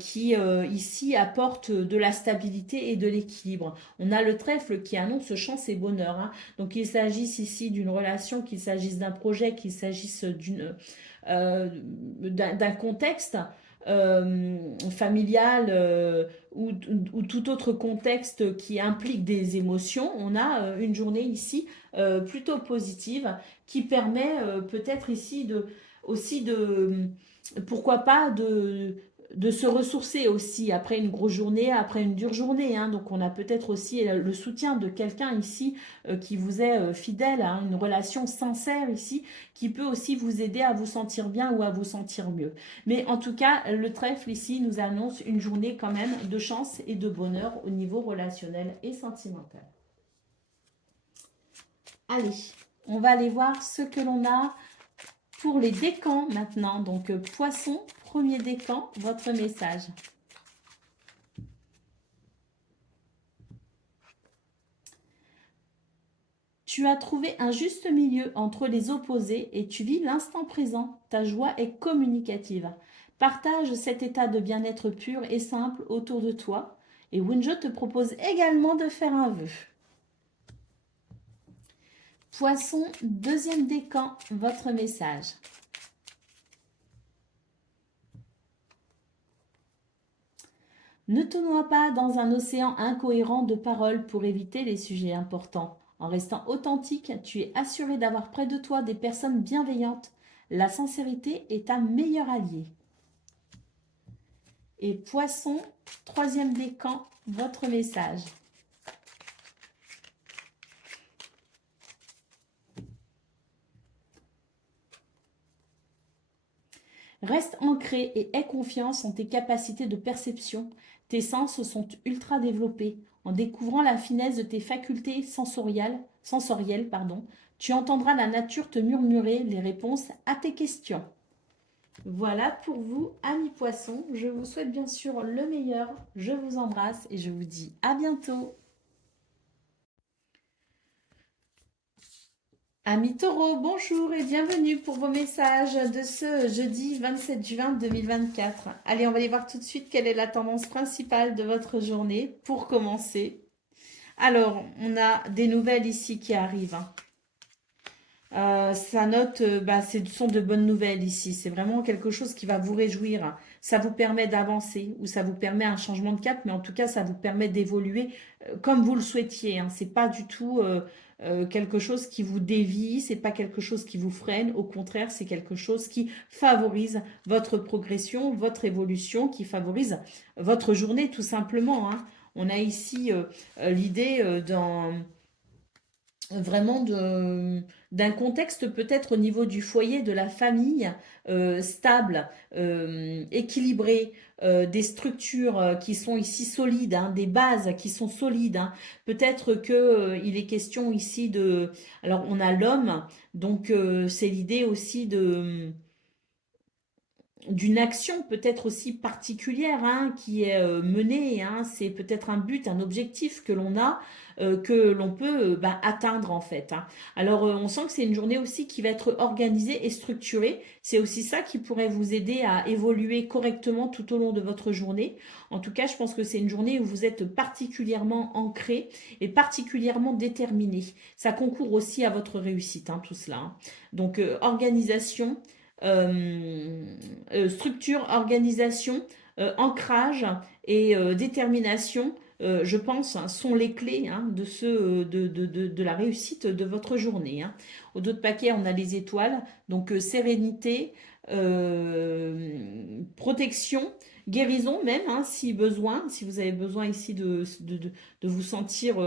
qui ici apporte de la stabilité et de l'équilibre. On a le trèfle qui annonce chance et bonheur, hein. Donc il s'agisse ici d'une relation, qu'il s'agisse d'un projet, qu'il s'agisse d'un contexte familial ou tout autre contexte qui implique des émotions, on a une journée ici plutôt positive qui permet peut-être ici aussi pourquoi pas de se ressourcer aussi après une grosse journée, après une dure journée, hein. Donc on a peut-être aussi le soutien de quelqu'un ici qui vous est fidèle, hein, une relation sincère ici qui peut aussi vous aider à vous sentir bien ou à vous sentir mieux. Mais en tout cas, le trèfle ici nous annonce une journée quand même de chance et de bonheur au niveau relationnel et sentimental. Allez, on va aller voir ce que l'on a pour les décans maintenant. Donc poisson, premier décan, votre message. Tu as trouvé un juste milieu entre les opposés et tu vis l'instant présent. Ta joie est communicative. Partage cet état de bien-être pur et simple autour de toi. Et Winjo te propose également de faire un vœu. Poisson, deuxième décan, votre message. Ne te noie pas dans un océan incohérent de paroles pour éviter les sujets importants. En restant authentique, tu es assuré d'avoir près de toi des personnes bienveillantes. La sincérité est ta meilleure alliée. Et Poisson, troisième décan, votre message. Reste ancré et aie confiance en tes capacités de perception. Tes sens sont ultra développés. En découvrant la finesse de tes facultés sensorielles, tu entendras la nature te murmurer les réponses à tes questions. Voilà pour vous, amis poissons. Je vous souhaite bien sûr le meilleur. Je vous embrasse et je vous dis à bientôt. Amis taureaux, bonjour et bienvenue pour vos messages de ce jeudi 27 juin 2024. Allez, on va aller voir tout de suite quelle est la tendance principale de votre journée pour commencer. Alors, on a des nouvelles ici qui arrivent. Ça note, ce sont de bonnes nouvelles ici. C'est vraiment quelque chose qui va vous réjouir. Ça vous permet d'avancer ou ça vous permet un changement de cap, mais en tout cas, ça vous permet d'évoluer comme vous le souhaitiez. Hein. C'est pas du tout quelque chose qui vous dévie, c'est pas quelque chose qui vous freine. Au contraire, c'est quelque chose qui favorise votre progression, votre évolution, qui favorise votre journée tout simplement. Hein. On a ici l'idée vraiment d'un contexte peut-être au niveau du foyer, de la famille, stable, équilibré, des structures qui sont ici solides, hein, des bases qui sont solides. Hein. Peut-être que il est question ici de... Alors on a l'homme, donc c'est l'idée aussi de d'une action peut-être aussi particulière hein, qui est menée. Hein, c'est peut-être un but, un objectif que l'on a, que l'on peut atteindre en fait. Hein. Alors on sent que c'est une journée aussi qui va être organisée et structurée. C'est aussi ça qui pourrait vous aider à évoluer correctement tout au long de votre journée. En tout cas, je pense que c'est une journée où vous êtes particulièrement ancré et particulièrement déterminé. Ça concourt aussi à votre réussite, hein, tout cela. Hein. Donc organisation, structure, organisation, ancrage et détermination, je pense, hein, sont les clés hein, de la réussite de votre journée. Hein. Au dos de paquet, on a les étoiles, donc sérénité, protection, guérison même, hein, si besoin, si vous avez besoin ici de vous sentir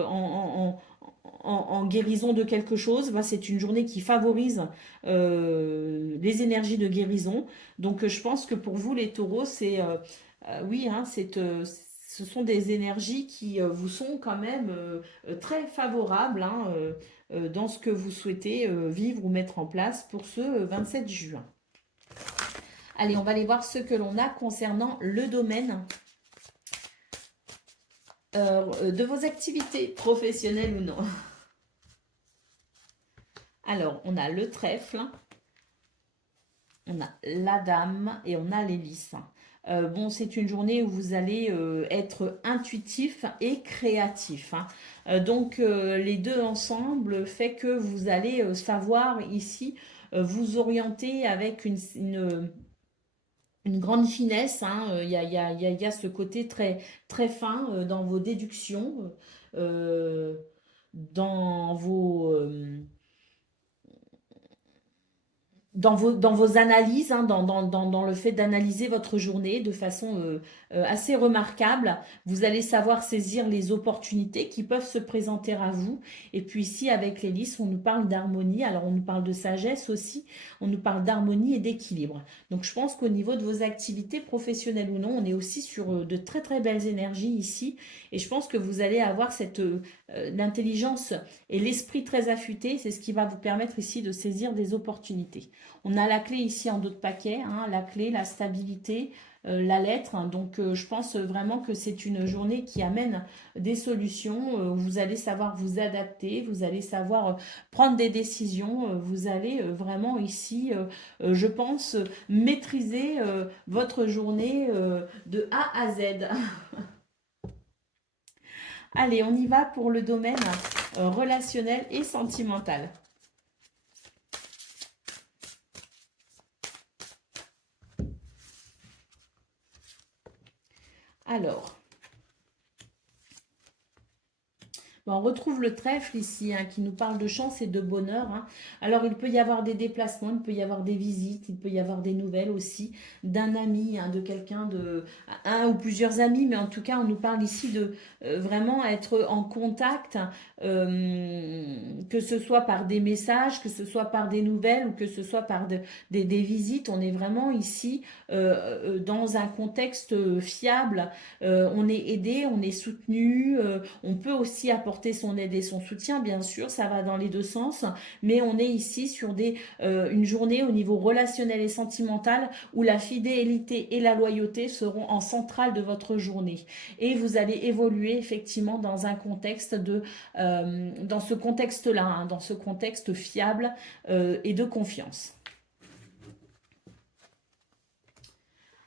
en guérison de quelque chose, c'est une journée qui favorise les énergies de guérison. Donc je pense que pour vous les taureaux, c'est oui, hein, ce sont des énergies qui vous sont quand même très favorables hein, dans ce que vous souhaitez vivre ou mettre en place pour ce 27 juin. Allez, on va aller voir ce que l'on a concernant le domaine de vos activités professionnelles ou non. Alors, on a le trèfle, on a la dame et on a l'hélice. Bon, c'est une journée où vous allez être intuitif et créatif. Hein. Donc, les deux ensemble fait que vous allez savoir ici vous orienter avec une grande finesse. Hein. Il y a ce côté très, très fin dans vos déductions, dans vos... dans vos analyses, hein, dans le fait d'analyser votre journée de façon assez remarquable. Vous allez savoir saisir les opportunités qui peuvent se présenter à vous. Et puis ici, avec l'hélice, on nous parle d'harmonie. Alors, on nous parle de sagesse aussi. On nous parle d'harmonie et d'équilibre. Donc, je pense qu'au niveau de vos activités professionnelles ou non, on est aussi sur de très, très belles énergies ici. Et je pense que vous allez avoir cette l'intelligence et l'esprit très affûté. C'est ce qui va vous permettre ici de saisir des opportunités. On a la clé ici en dos de paquet, hein, la clé, la stabilité, la lettre, hein. Donc, je pense vraiment que c'est une journée qui amène des solutions. Vous allez savoir vous adapter, vous allez savoir prendre des décisions. Vous allez vraiment ici, je pense, maîtriser votre journée de A à Z. Allez, on y va pour le domaine relationnel et sentimental. Alors, bon, on retrouve le trèfle ici, hein, qui nous parle de chance et de bonheur, hein. Alors, il peut y avoir des déplacements, il peut y avoir des visites, il peut y avoir des nouvelles aussi d'un ami, hein, de quelqu'un, de un ou plusieurs amis, mais en tout cas, on nous parle ici de vraiment être en contact, que ce soit par des messages, que ce soit par des nouvelles ou que ce soit par des visites. On est vraiment ici dans un contexte fiable. On est aidé, on est soutenu. On peut aussi apporter son aide et son soutien, bien sûr, ça va dans les deux sens, mais on est ici sur une journée au niveau relationnel et sentimental où la fidélité et la loyauté seront en centrale de votre journée. Et vous allez évoluer effectivement dans un contexte dans ce contexte-là, hein, dans ce contexte fiable et de confiance.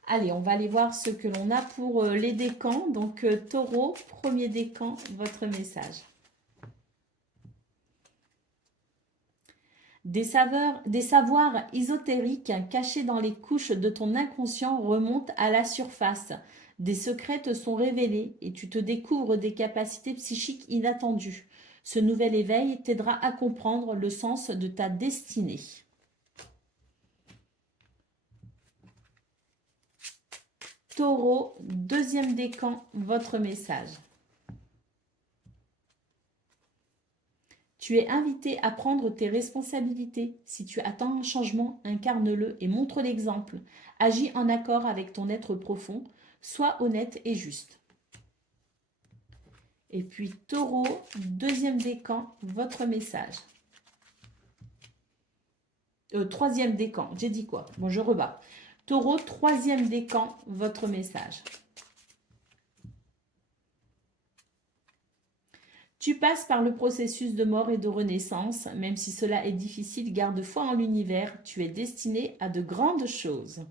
Allez, on va aller voir ce que l'on a pour les décans. Donc, taureau, premier décan, votre message. Des savoirs ésotériques cachés dans les couches de ton inconscient remontent à la surface. Des secrets te sont révélés et tu te découvres des capacités psychiques inattendues. Ce nouvel éveil t'aidera à comprendre le sens de ta destinée. Taureau, deuxième décan, votre message. Tu es invité à prendre tes responsabilités. Si tu attends un changement, incarne-le et montre l'exemple. Agis en accord avec ton être profond. Sois honnête et juste. Et puis Taureau, deuxième décan, votre message. Troisième décan, j'ai dit quoi? Bon, je rebats. Taureau, troisième décan, votre message. Tu passes par le processus de mort et de renaissance. Même si cela est difficile, garde foi en l'univers. Tu es destiné à de grandes choses.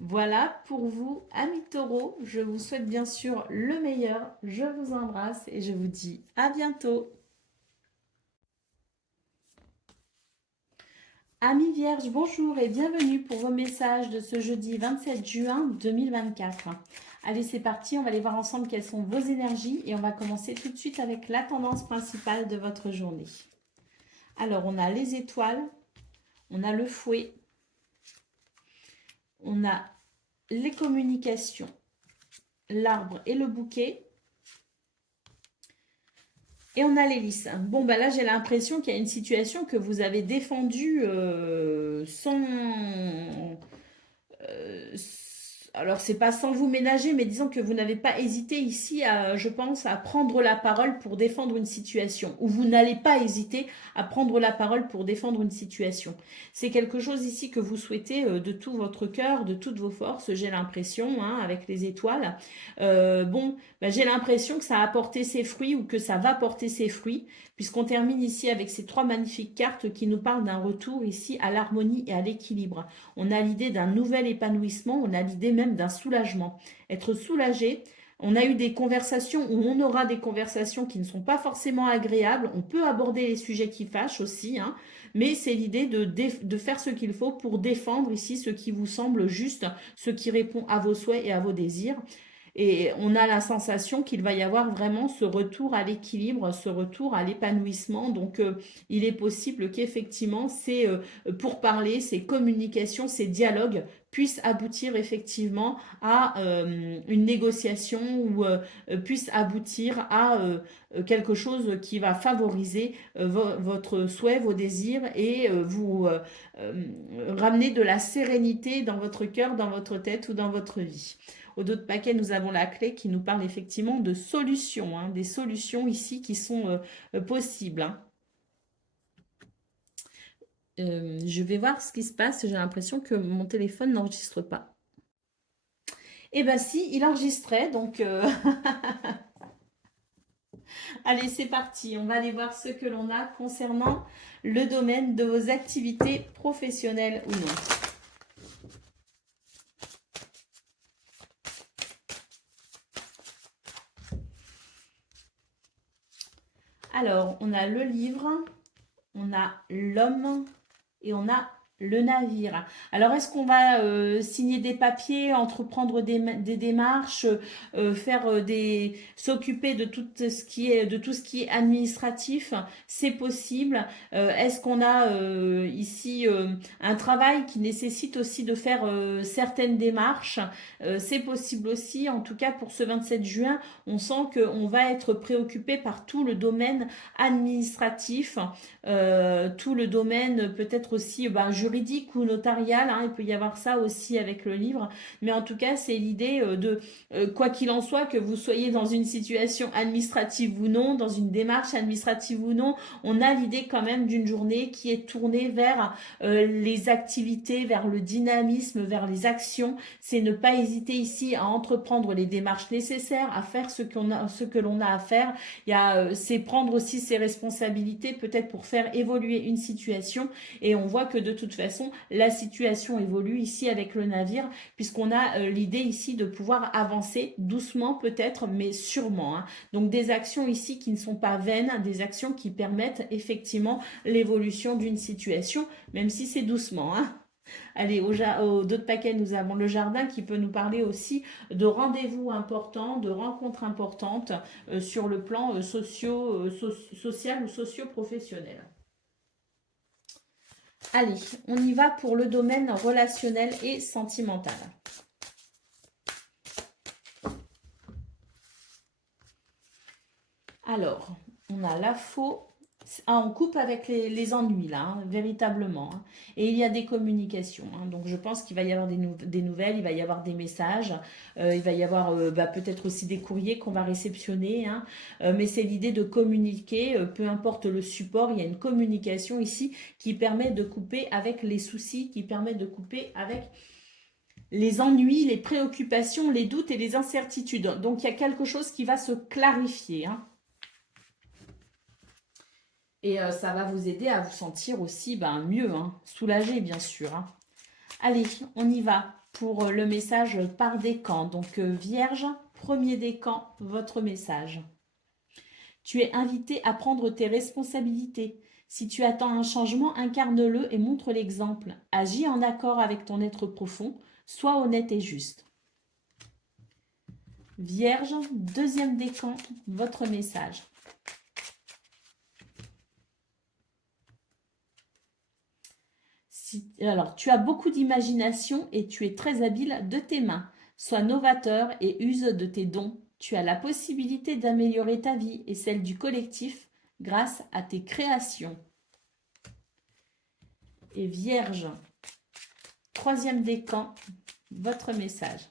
Voilà pour vous, amis taureaux. Je vous souhaite bien sûr le meilleur. Je vous embrasse et je vous dis à bientôt. Amis vierges, bonjour et bienvenue pour vos messages de ce jeudi 27 juin 2024. Allez, c'est parti, on va aller voir ensemble quelles sont vos énergies et on va commencer tout de suite avec la tendance principale de votre journée. Alors, on a les étoiles, on a le fouet, on a les communications, l'arbre et le bouquet. Et on a l'hélice. Bon, bah là, j'ai l'impression qu'il y a une situation que vous avez défendue sans... alors, c'est pas sans vous ménager, mais disons que vous n'avez pas hésité ici, je pense, à prendre la parole pour défendre une situation. Ou vous n'allez pas hésiter à prendre la parole pour défendre une situation. C'est quelque chose ici que vous souhaitez de tout votre cœur, de toutes vos forces, j'ai l'impression, hein, avec les étoiles. Bon, bah, j'ai l'impression que ça a porté ses fruits ou que ça va porter ses fruits, puisqu'on termine ici avec ces trois magnifiques cartes qui nous parlent d'un retour ici à l'harmonie et à l'équilibre. On a l'idée d'un nouvel épanouissement, on a l'idée même d'un soulagement. Être soulagé, on a eu des conversations ou on aura des conversations qui ne sont pas forcément agréables. On peut aborder les sujets qui fâchent aussi, hein, mais c'est l'idée de faire ce qu'il faut pour défendre ici ce qui vous semble juste, ce qui répond à vos souhaits et à vos désirs. Et on a la sensation qu'il va y avoir vraiment ce retour à l'équilibre, ce retour à l'épanouissement. Donc, il est possible qu'effectivement, ces pourparlers, ces communications, ces dialogues puissent aboutir effectivement à une négociation ou puissent aboutir à quelque chose qui va favoriser votre souhait, vos désirs et vous ramener de la sérénité dans votre cœur, dans votre tête ou dans votre vie. Au dos de paquet, nous avons la clé qui nous parle effectivement de solutions, hein, des solutions ici qui sont possibles, hein. Je vais voir ce qui se passe. J'ai l'impression que mon téléphone n'enregistre pas. Eh ben si, il enregistrait, donc allez, c'est parti. On va aller voir ce que l'on a concernant le domaine de vos activités professionnelles ou non. Alors, on a le livre, on a l'homme et on a le navire. Alors, est-ce qu'on va signer des papiers, entreprendre des démarches, faire s'occuper de tout ce qui est, de tout ce qui est administratif? C'est possible. Est-ce qu'on a ici un travail qui nécessite aussi de faire certaines démarches? C'est possible aussi. En tout cas, pour ce 27 juin, on sent qu'on va être préoccupé par tout le domaine administratif, tout le domaine peut-être aussi juridique ou notarial, hein, il peut y avoir ça aussi avec le livre, mais en tout cas c'est l'idée quoi qu'il en soit, que vous soyez dans une situation administrative ou non, dans une démarche administrative ou non, on a l'idée quand même d'une journée qui est tournée vers les activités, vers le dynamisme, vers les actions. C'est ne pas hésiter ici à entreprendre les démarches nécessaires, à faire ce que l'on a à faire. C'est prendre aussi ses responsabilités peut-être pour faire évoluer une situation, et on voit que de toute façon la situation évolue ici avec le navire, puisqu'on a l'idée ici de pouvoir avancer doucement peut-être mais sûrement, hein. Donc des actions ici qui ne sont pas vaines, des actions qui permettent effectivement l'évolution d'une situation, même si c'est doucement, hein. Allez, au d'autres paquets, nous avons le jardin qui peut nous parler aussi de rendez-vous importants, de rencontres importantes sur le plan social ou socio-professionnel. Allez, on y va pour le domaine relationnel et sentimental. Alors, on a la faux. Ah, on coupe avec les ennuis là, hein, véritablement, hein. Et il y a des communications, hein. Donc je pense qu'il va y avoir des nouvelles, il va y avoir des messages, il va y avoir peut-être aussi des courriers qu'on va réceptionner, hein. Mais c'est l'idée de communiquer, peu importe le support, il y a une communication ici qui permet de couper avec les soucis, qui permet de couper avec les ennuis, les préoccupations, les doutes et les incertitudes. Donc il y a quelque chose qui va se clarifier, hein. Et ça va vous aider à vous sentir aussi mieux, hein, soulagé bien sûr, hein. Allez, on y va pour le message par décan. Donc Vierge, premier décan, votre message. Tu es invité à prendre tes responsabilités. Si tu attends un changement, incarne-le et montre l'exemple. Agis en accord avec ton être profond. Sois honnête et juste. Vierge, deuxième décan, votre message. Alors, tu as beaucoup d'imagination et tu es très habile de tes mains. Sois novateur et use de tes dons. Tu as la possibilité d'améliorer ta vie et celle du collectif grâce à tes créations. Et Vierge, troisième décan, votre message.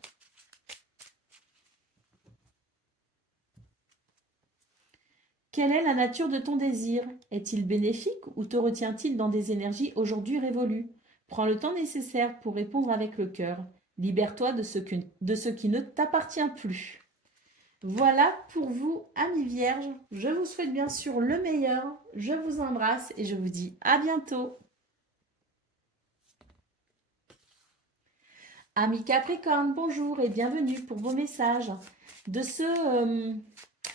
Quelle est la nature de ton désir? Est-il bénéfique ou te retient-il dans des énergies aujourd'hui révolues? Prends le temps nécessaire pour répondre avec le cœur. Libère-toi de ce qui ne t'appartient plus. Voilà pour vous, amis vierges. Je vous souhaite bien sûr le meilleur. Je vous embrasse et je vous dis à bientôt. Amis Capricorne, bonjour et bienvenue pour vos messages de ce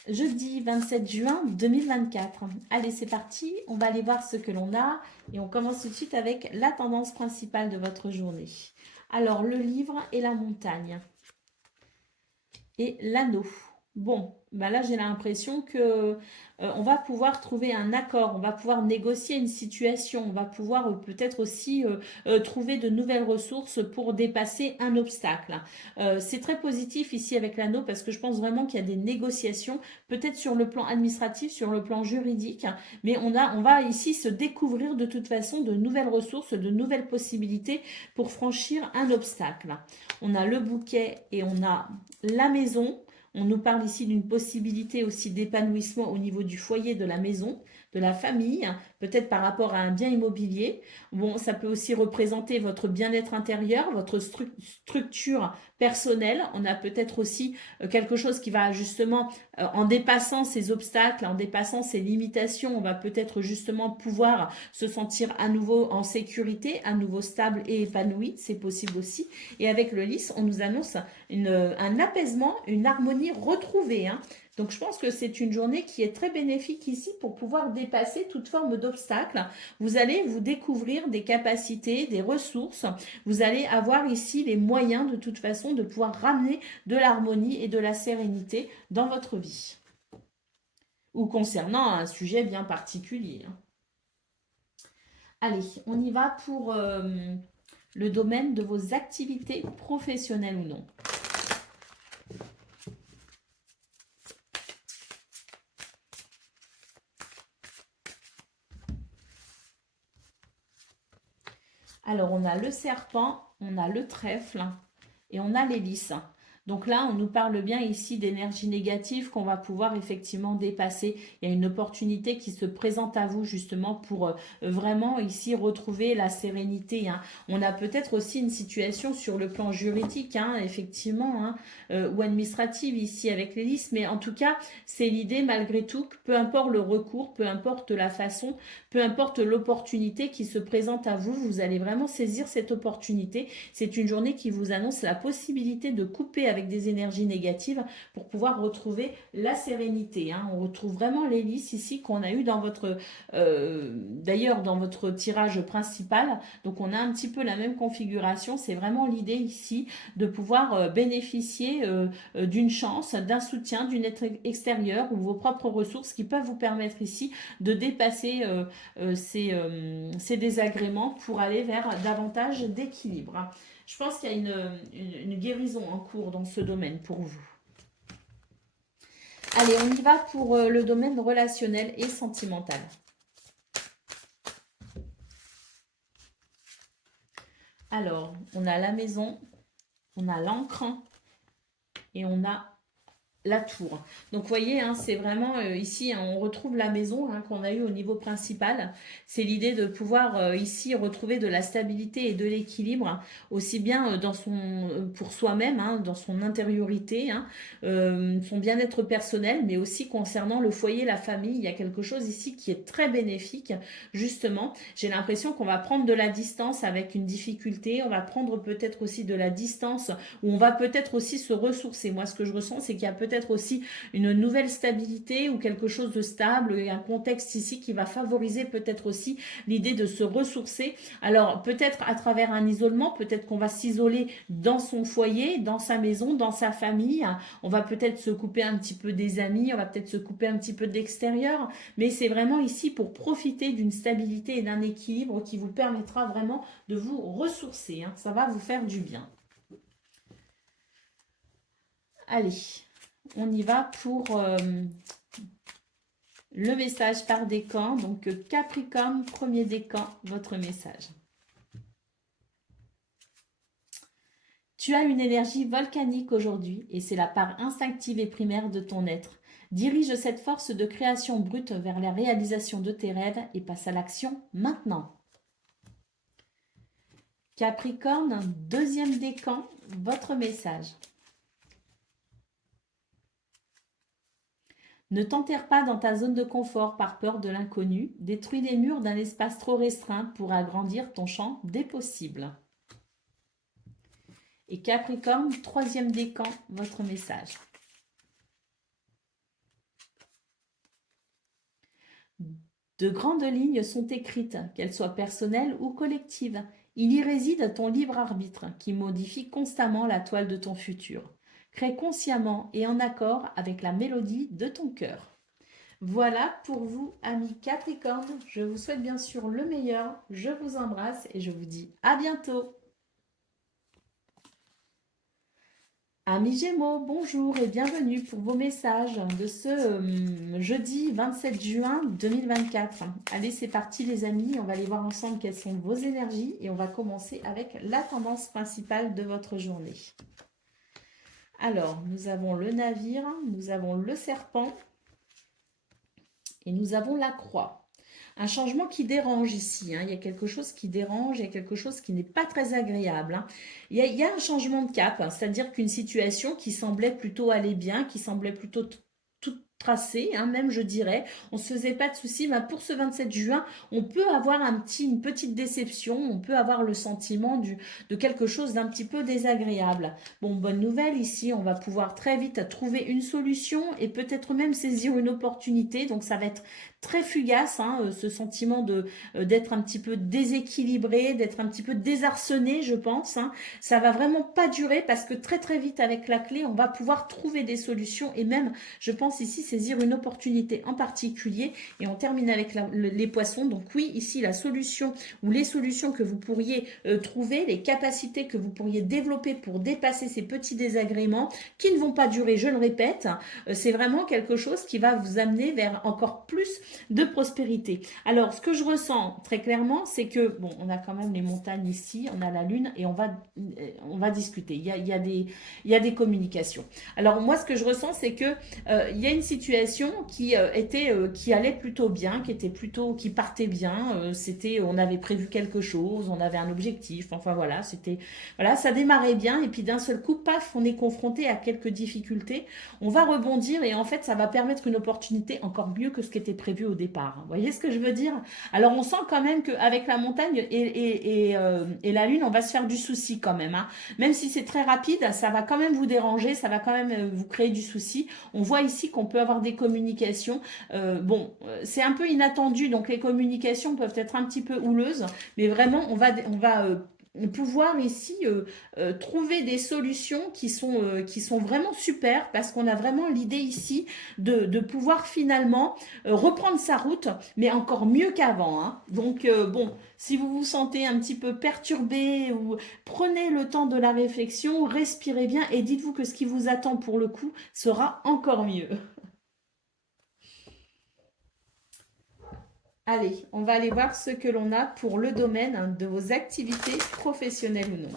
jeudi 27 juin 2024. Allez, c'est parti, on va aller voir ce que l'on a et on commence tout de suite avec la tendance principale de votre journée. Alors, le livre et la montagne et l'anneau. Bon, là j'ai l'impression que on va pouvoir trouver un accord, on va pouvoir négocier une situation, on va pouvoir peut-être aussi trouver de nouvelles ressources pour dépasser un obstacle. C'est très positif ici avec l'anneau parce que je pense vraiment qu'il y a des négociations, peut-être sur le plan administratif, sur le plan juridique, mais on va ici se découvrir de toute façon de nouvelles ressources, de nouvelles possibilités pour franchir un obstacle. On a le bouquet et on a la maison. On nous parle ici d'une possibilité aussi d'épanouissement au niveau du foyer, de la maison, de la famille, peut-être par rapport à un bien immobilier. Bon, ça peut aussi représenter votre bien-être intérieur, votre structure personnel. On a peut-être aussi quelque chose qui va justement, en dépassant ces obstacles, en dépassant ces limitations, on va peut-être justement pouvoir se sentir à nouveau en sécurité, à nouveau stable et épanoui. C'est possible aussi. Et avec le lys, on nous annonce un apaisement, une harmonie retrouvée, hein. Donc, je pense que c'est une journée qui est très bénéfique ici pour pouvoir dépasser toute forme d'obstacle. Vous allez vous découvrir des capacités, des ressources. Vous allez avoir ici les moyens de toute façon de pouvoir ramener de l'harmonie et de la sérénité dans votre vie. Ou concernant un sujet bien particulier, hein. Allez, on y va pour le domaine de vos activités professionnelles ou non. Alors, on a le serpent, on a le trèfle et on a l'hélice. Donc là, on nous parle bien ici d'énergie négative qu'on va pouvoir effectivement dépasser. Il y a une opportunité qui se présente à vous justement pour vraiment ici retrouver la sérénité, hein. On a peut-être aussi une situation sur le plan juridique, hein, effectivement, hein, ou administrative ici avec l'hélice. Mais en tout cas, c'est l'idée malgré tout que peu importe le recours, peu importe la façon, peu importe l'opportunité qui se présente à vous, vous allez vraiment saisir cette opportunité. C'est une journée qui vous annonce la possibilité de couper avec des énergies négatives pour pouvoir retrouver la sérénité, hein. On retrouve vraiment l'hélice ici qu'on a eu dans votre, d'ailleurs dans votre tirage principal. Donc on a un petit peu la même configuration. C'est vraiment l'idée ici de pouvoir bénéficier d'une chance, d'un soutien, d'une aide extérieure ou vos propres ressources qui peuvent vous permettre ici de dépasser ces désagréments pour aller vers davantage d'équilibre, hein. Je pense qu'il y a une guérison en cours dans ce domaine pour vous. Allez, on y va pour le domaine relationnel et sentimental. Alors, on a la maison, on a l'encre et on a la tour. Donc, vous voyez, hein, c'est vraiment ici, hein, on retrouve la maison, hein, qu'on a eue au niveau principal. C'est l'idée de pouvoir ici retrouver de la stabilité et de l'équilibre, hein, aussi bien dans pour soi-même, hein, dans son intériorité, hein, son bien-être personnel, mais aussi concernant le foyer, la famille. Il y a quelque chose ici qui est très bénéfique, justement. J'ai l'impression qu'on va prendre de la distance avec une difficulté. On va prendre peut-être aussi de la distance où on va peut-être aussi se ressourcer. Moi, ce que je ressens, c'est qu'il y a peut-être aussi une nouvelle stabilité ou quelque chose de stable et un contexte ici qui va favoriser peut-être aussi l'idée de se ressourcer. Alors peut-être à travers un isolement, peut-être qu'on va s'isoler dans son foyer, dans sa maison, dans sa famille. On va peut-être se couper un petit peu des amis, on va peut-être se couper un petit peu de l'extérieur, mais c'est vraiment ici pour profiter d'une stabilité et d'un équilibre qui vous permettra vraiment de vous ressourcer, hein. Ça va vous faire du bien. Allez, on y va pour le message par décan. Donc, Capricorne, premier décan, votre message. Tu as une énergie volcanique aujourd'hui et c'est la part instinctive et primaire de ton être. Dirige cette force de création brute vers la réalisation de tes rêves et passe à l'action maintenant. Capricorne, deuxième décan, votre message. Ne t'enterre pas dans ta zone de confort par peur de l'inconnu. Détruis les murs d'un espace trop restreint pour agrandir ton champ des possibles. Et Capricorne, troisième décan, votre message. De grandes lignes sont écrites, qu'elles soient personnelles ou collectives. Il y réside ton libre arbitre qui modifie constamment la toile de ton futur. Crée consciemment et en accord avec la mélodie de ton cœur. Voilà pour vous, amis Capricorne. Je vous souhaite bien sûr le meilleur. Je vous embrasse et je vous dis à bientôt. Amis Gémeaux, bonjour et bienvenue pour vos messages de ce jeudi 27 juin 2024. Allez, c'est parti les amis, on va aller voir ensemble quelles sont vos énergies et on va commencer avec la tendance principale de votre journée. Alors, nous avons le navire, nous avons le serpent et nous avons la croix. Un changement qui dérange ici, hein. Il y a quelque chose qui dérange, il y a quelque chose qui n'est pas très agréable, hein. Il y a un changement de cap, hein, c'est-à-dire qu'une situation qui semblait plutôt aller bien, qui semblait plutôt toute tracée, hein, même je dirais, on se faisait pas de soucis. Ben, pour ce 27 juin, on peut avoir une petite déception, on peut avoir le sentiment de quelque chose d'un petit peu désagréable. Bon, bonne nouvelle ici, on va pouvoir très vite trouver une solution et peut-être même saisir une opportunité. Donc ça va être très fugace, hein, ce sentiment d'être un petit peu déséquilibré, d'être un petit peu désarçonné, je pense, hein. Ça va vraiment pas durer parce que très très vite avec la clé, on va pouvoir trouver des solutions et même, je pense ici, saisir une opportunité en particulier. Et on termine avec les poissons. Donc oui, ici, la solution ou les solutions que vous pourriez trouver, les capacités que vous pourriez développer pour dépasser ces petits désagréments qui ne vont pas durer, je le répète, c'est vraiment quelque chose qui va vous amener vers encore plus de prospérité. Alors, ce que je ressens très clairement, c'est que, bon, on a quand même les montagnes ici, on a la lune et on va discuter. Il y a des communications. Alors, moi, ce que je ressens, c'est que il y a une situation qui allait plutôt bien, qui partait bien. On avait prévu quelque chose, on avait un objectif. Enfin voilà, ça démarrait bien et puis d'un seul coup, paf, on est confronté à quelques difficultés. On va rebondir et en fait, ça va permettre une opportunité encore mieux que ce qui était prévu au départ. Vous voyez ce que je veux dire? Alors, on sent quand même qu'avec la montagne et la lune, on va se faire du souci quand même, hein. Même si c'est très rapide, ça va quand même vous déranger, ça va quand même vous créer du souci. On voit ici qu'on peut avoir des communications. C'est un peu inattendu, donc les communications peuvent être un petit peu houleuses, mais vraiment, on va pouvoir ici trouver des solutions qui sont vraiment super parce qu'on a vraiment l'idée ici de pouvoir finalement reprendre sa route, mais encore mieux qu'avant, hein. Donc, bon, si vous vous sentez un petit peu perturbé ou prenez le temps de la réflexion, respirez bien et dites-vous que ce qui vous attend pour le coup sera encore mieux. Allez, on va aller voir ce que l'on a pour le domaine, hein, de vos activités professionnelles ou non.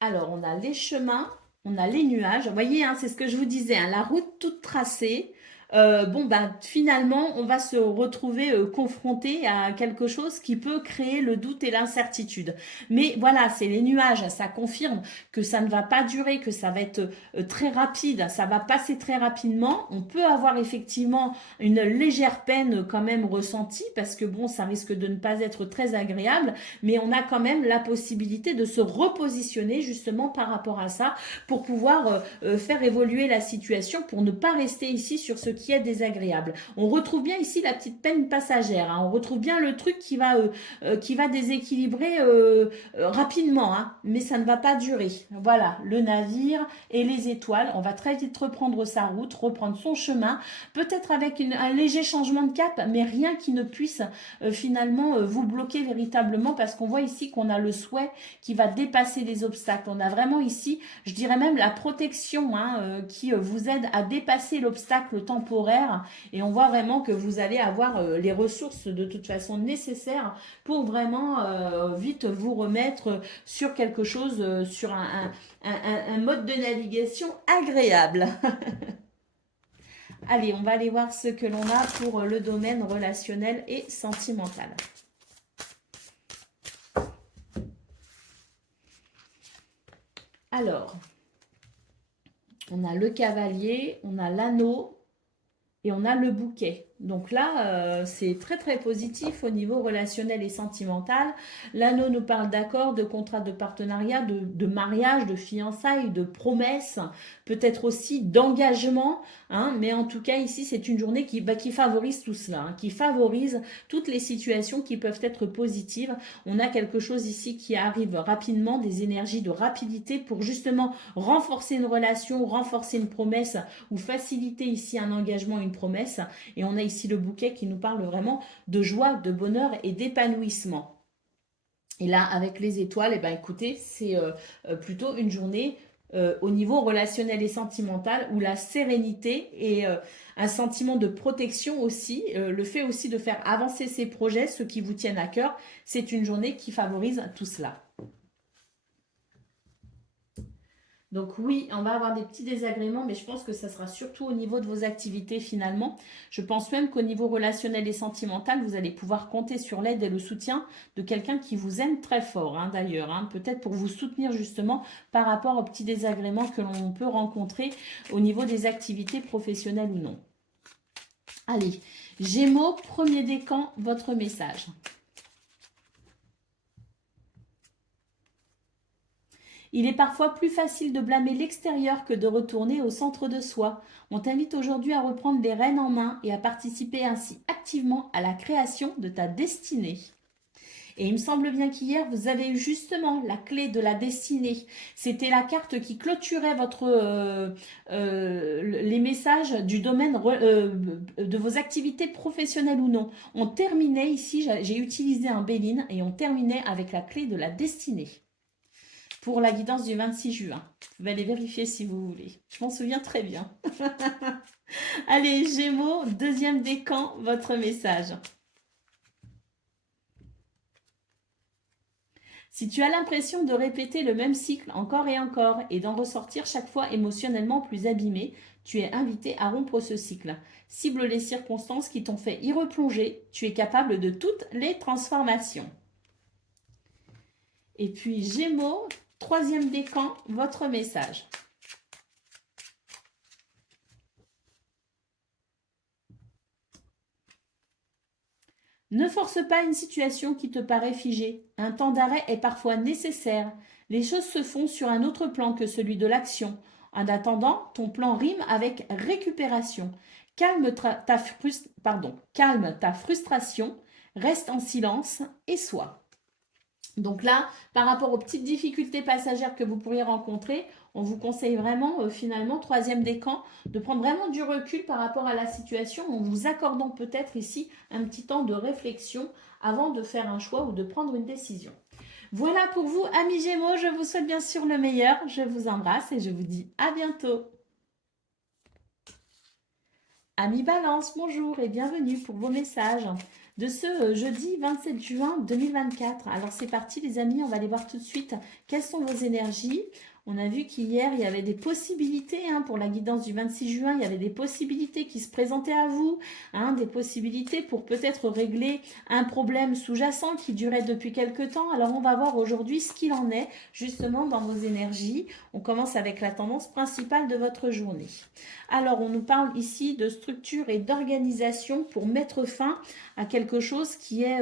Alors, on a les chemins, on a les nuages. Vous voyez, hein, c'est ce que je vous disais, hein, la route toute tracée. Bon, bah, finalement, on va se retrouver confronté à quelque chose qui peut créer le doute et l'incertitude. Mais voilà, c'est les nuages, ça confirme que ça ne va pas durer, que ça va être très rapide, ça va passer très rapidement. On peut avoir effectivement une légère peine quand même ressentie parce que bon, ça risque de ne pas être très agréable, mais on a quand même la possibilité de se repositionner justement par rapport à ça pour pouvoir faire évoluer la situation pour ne pas rester ici sur ce qui est désagréable. On retrouve bien ici la petite peine passagère, hein. On retrouve bien le truc qui va déséquilibrer rapidement, hein, mais ça ne va pas durer. Voilà, le navire et les étoiles. On va très vite reprendre sa route, reprendre son chemin, peut-être avec un léger changement de cap, mais rien qui ne puisse finalement vous bloquer véritablement parce qu'on voit ici qu'on a le souhait qui va dépasser les obstacles. On a vraiment ici, je dirais même la protection, hein, qui vous aide à dépasser l'obstacle temporaire et on voit vraiment que vous allez avoir les ressources de toute façon nécessaires pour vraiment vite vous remettre sur quelque chose, sur un mode de navigation agréable. Allez, on va aller voir ce que l'on a pour le domaine relationnel et sentimental. Alors, on a le cavalier, on a l'anneau et on a le bouquet. Donc là, c'est très très positif au niveau relationnel et sentimental. L'anneau nous parle d'accord, de contrat de partenariat, de mariage, de fiançailles, de promesses, peut-être aussi d'engagement, hein, mais en tout cas ici c'est une journée qui favorise tout cela, hein, qui favorise toutes les situations qui peuvent être positives. On a quelque chose ici qui arrive rapidement, des énergies de rapidité pour justement renforcer une relation, renforcer une promesse ou faciliter ici un engagement, une promesse. Et on a ici le bouquet qui nous parle vraiment de joie, de bonheur et d'épanouissement. Et là, avec les étoiles, eh ben, écoutez, c'est plutôt une journée au niveau relationnel et sentimental où la sérénité et un sentiment de protection aussi, le fait aussi de faire avancer ses projets, ceux qui vous tiennent à cœur, c'est une journée qui favorise tout cela. Donc oui, on va avoir des petits désagréments, mais je pense que ça sera surtout au niveau de vos activités finalement. Je pense même qu'au niveau relationnel et sentimental, vous allez pouvoir compter sur l'aide et le soutien de quelqu'un qui vous aime très fort, hein, d'ailleurs, hein, peut-être pour vous soutenir justement par rapport aux petits désagréments que l'on peut rencontrer au niveau des activités professionnelles ou non. Allez, Gémeaux, premier décan, votre message. Il est parfois plus facile de blâmer l'extérieur que de retourner au centre de soi. On t'invite aujourd'hui à reprendre les rênes en main et à participer ainsi activement à la création de ta destinée. Et il me semble bien qu'hier, vous avez eu justement la clé de la destinée. C'était la carte qui clôturait les messages du domaine de vos activités professionnelles ou non. On terminait ici, j'ai utilisé un Béline et on terminait avec la clé de la destinée pour la guidance du 26 juin. Vous pouvez aller vérifier si vous voulez. Je m'en souviens très bien. Allez, Gémeaux, deuxième décan, votre message. Si tu as l'impression de répéter le même cycle encore et encore et d'en ressortir chaque fois émotionnellement plus abîmé, tu es invité à rompre ce cycle. Cible les circonstances qui t'ont fait y replonger. Tu es capable de toutes les transformations. Et puis Gémeaux, troisième décan, votre message. Ne force pas une situation qui te paraît figée. Un temps d'arrêt est parfois nécessaire. Les choses se font sur un autre plan que celui de l'action. En attendant, ton plan rime avec récupération. Calme ta frustration, reste en silence et sois. Donc là, par rapport aux petites difficultés passagères que vous pourriez rencontrer, on vous conseille vraiment, finalement, troisième décan, de prendre vraiment du recul par rapport à la situation en vous accordant peut-être ici un petit temps de réflexion avant de faire un choix ou de prendre une décision. Voilà pour vous, amis Gémeaux, je vous souhaite bien sûr le meilleur, je vous embrasse et je vous dis à bientôt. Amis Balance, bonjour et bienvenue pour vos messages de ce jeudi 27 juin 2024. Alors c'est parti les amis, on va aller voir tout de suite quelles sont vos énergies. On a vu qu'hier, il y avait des possibilités pour la guidance du 26 juin. Il y avait des possibilités qui se présentaient à vous, des possibilités pour peut-être régler un problème sous-jacent qui durait depuis quelque temps. Alors, on va voir aujourd'hui ce qu'il en est justement dans vos énergies. On commence avec la tendance principale de votre journée. Alors, on nous parle ici de structure et d'organisation pour mettre fin à quelque chose qui est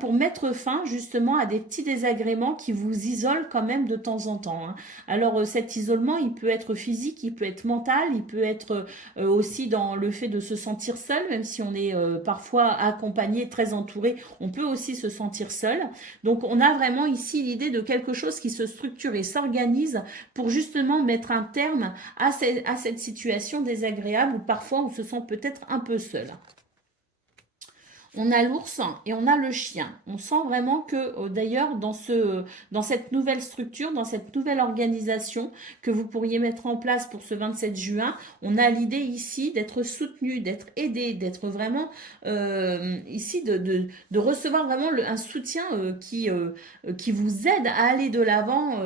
pour mettre fin justement à des petits désagréments qui vous isolent quand même de temps en temps. Alors cet isolement, il peut être physique, il peut être mental, il peut être aussi dans le fait de se sentir seul, même si on est parfois accompagné, très entouré, on peut aussi se sentir seul. Donc on a vraiment ici l'idée de quelque chose qui se structure et s'organise pour justement mettre un terme à cette situation désagréable où parfois on se sent peut-être un peu seul. On a l'ours et on a le chien. On sent vraiment que d'ailleurs dans cette nouvelle structure, dans cette nouvelle organisation que vous pourriez mettre en place pour ce 27 juin, on a l'idée ici d'être soutenu, d'être aidé, d'être vraiment ici de recevoir vraiment un soutien qui vous aide à aller de l'avant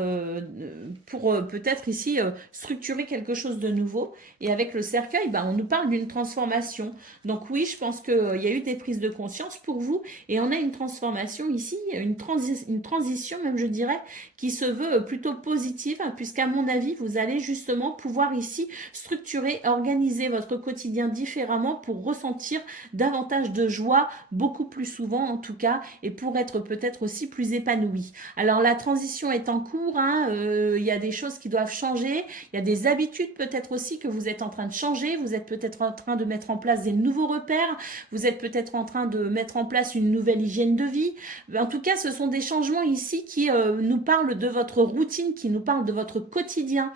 pour peut-être ici structurer quelque chose de nouveau. Et avec le cercueil, on nous parle d'une transformation. Donc oui, je pense qu'il y a eu des prises de conscience pour vous et on a une transformation ici, une transition même je dirais, qui se veut plutôt positive puisqu'à mon avis, vous allez justement pouvoir ici structurer, organiser votre quotidien différemment pour ressentir davantage de joie, beaucoup plus souvent en tout cas, et pour être peut-être aussi plus épanoui. Alors la transition est en cours, il y a des choses qui doivent changer, il y a des habitudes peut-être aussi que vous êtes en train de changer, vous êtes peut-être en train de mettre en place des nouveaux repères, vous êtes peut-être en train de mettre en place une nouvelle hygiène de vie. En tout cas, ce sont des changements ici qui nous parlent de votre routine, qui nous parlent de votre quotidien.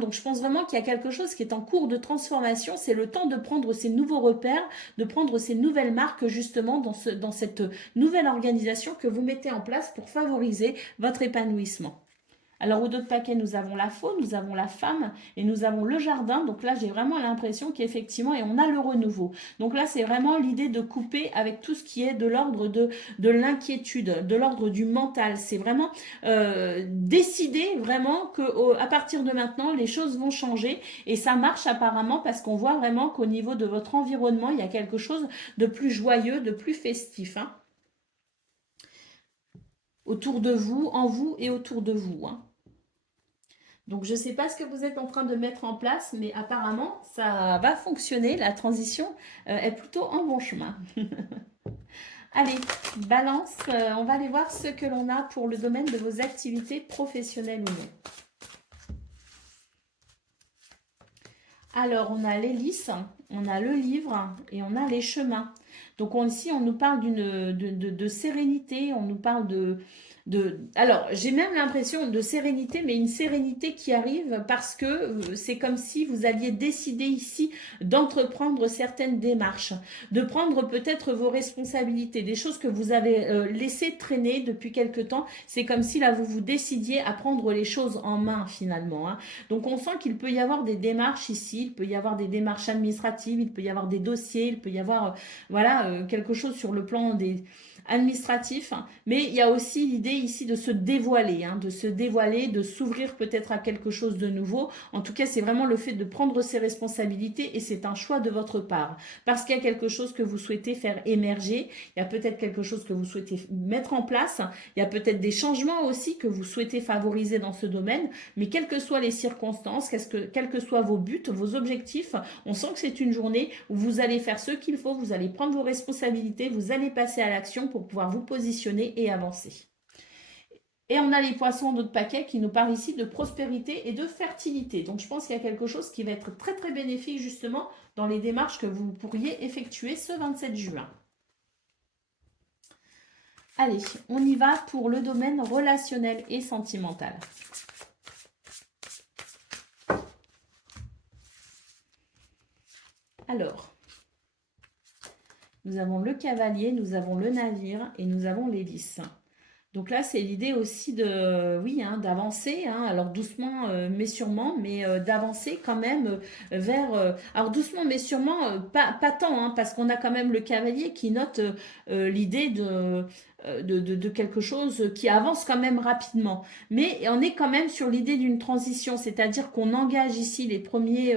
Donc, je pense vraiment qu'il y a quelque chose qui est en cours de transformation. C'est le temps de prendre ces nouveaux repères, de prendre ces nouvelles marques justement dans cette nouvelle organisation que vous mettez en place pour favoriser votre épanouissement. Alors, au dos de paquet, nous avons la faune, nous avons la femme et nous avons le jardin. Donc là, j'ai vraiment l'impression qu'effectivement, et on a le renouveau. Donc là, c'est vraiment l'idée de couper avec tout ce qui est de l'ordre de l'inquiétude, de l'ordre du mental. C'est vraiment décider vraiment qu'à partir de maintenant, les choses vont changer. Et ça marche apparemment parce qu'on voit vraiment qu'au niveau de votre environnement, il y a quelque chose de plus joyeux, de plus festif, hein, autour de vous, en vous et autour de vous, hein. Donc, je ne sais pas ce que vous êtes en train de mettre en place, mais apparemment, ça va fonctionner. La transition est plutôt en bon chemin. Allez, balance, on va aller voir ce que l'on a pour le domaine de vos activités professionnelles ou non. Alors, on a l'hélice, on a le livre et on a les chemins. Donc, ici, on nous parle de sérénité, on nous parle alors, j'ai même l'impression de sérénité, mais une sérénité qui arrive parce que c'est comme si vous alliez décider ici d'entreprendre certaines démarches, de prendre peut-être vos responsabilités, des choses que vous avez laissées traîner depuis quelque temps. C'est comme si là, vous vous décidiez à prendre les choses en main finalement, hein. Donc, on sent qu'il peut y avoir des démarches ici, il peut y avoir des démarches administratives, il peut y avoir des dossiers, il peut y avoir voilà, quelque chose sur le plan des administratif, hein. Mais il y a aussi l'idée ici de se dévoiler, hein, de se dévoiler, de s'ouvrir peut-être à quelque chose de nouveau. En tout cas, c'est vraiment le fait de prendre ses responsabilités et c'est un choix de votre part. Parce qu'il y a quelque chose que vous souhaitez faire émerger, il y a peut-être quelque chose que vous souhaitez mettre en place, il y a peut-être des changements aussi que vous souhaitez favoriser dans ce domaine, mais quelles que soient les circonstances, quels que soient vos buts, vos objectifs, on sent que c'est une journée où vous allez faire ce qu'il faut, vous allez prendre vos responsabilités, vous allez passer à l'action pour pouvoir vous positionner et avancer. Et on a les poissons d'autres paquets qui nous parlent ici de prospérité et de fertilité. Donc je pense qu'il y a quelque chose qui va être très très bénéfique justement dans les démarches que vous pourriez effectuer ce 27 juin. Allez, on y va pour le domaine relationnel et sentimental. Alors, nous avons le cavalier, nous avons le navire et nous avons l'hélice. Donc là, c'est l'idée aussi de, oui, hein, d'avancer, hein, alors doucement mais sûrement, mais d'avancer quand même vers, alors doucement mais sûrement, pas tant, hein, parce qu'on a quand même le cavalier qui note l'idée de quelque chose qui avance quand même rapidement. Mais on est quand même sur l'idée d'une transition, c'est-à-dire qu'on engage ici les premiers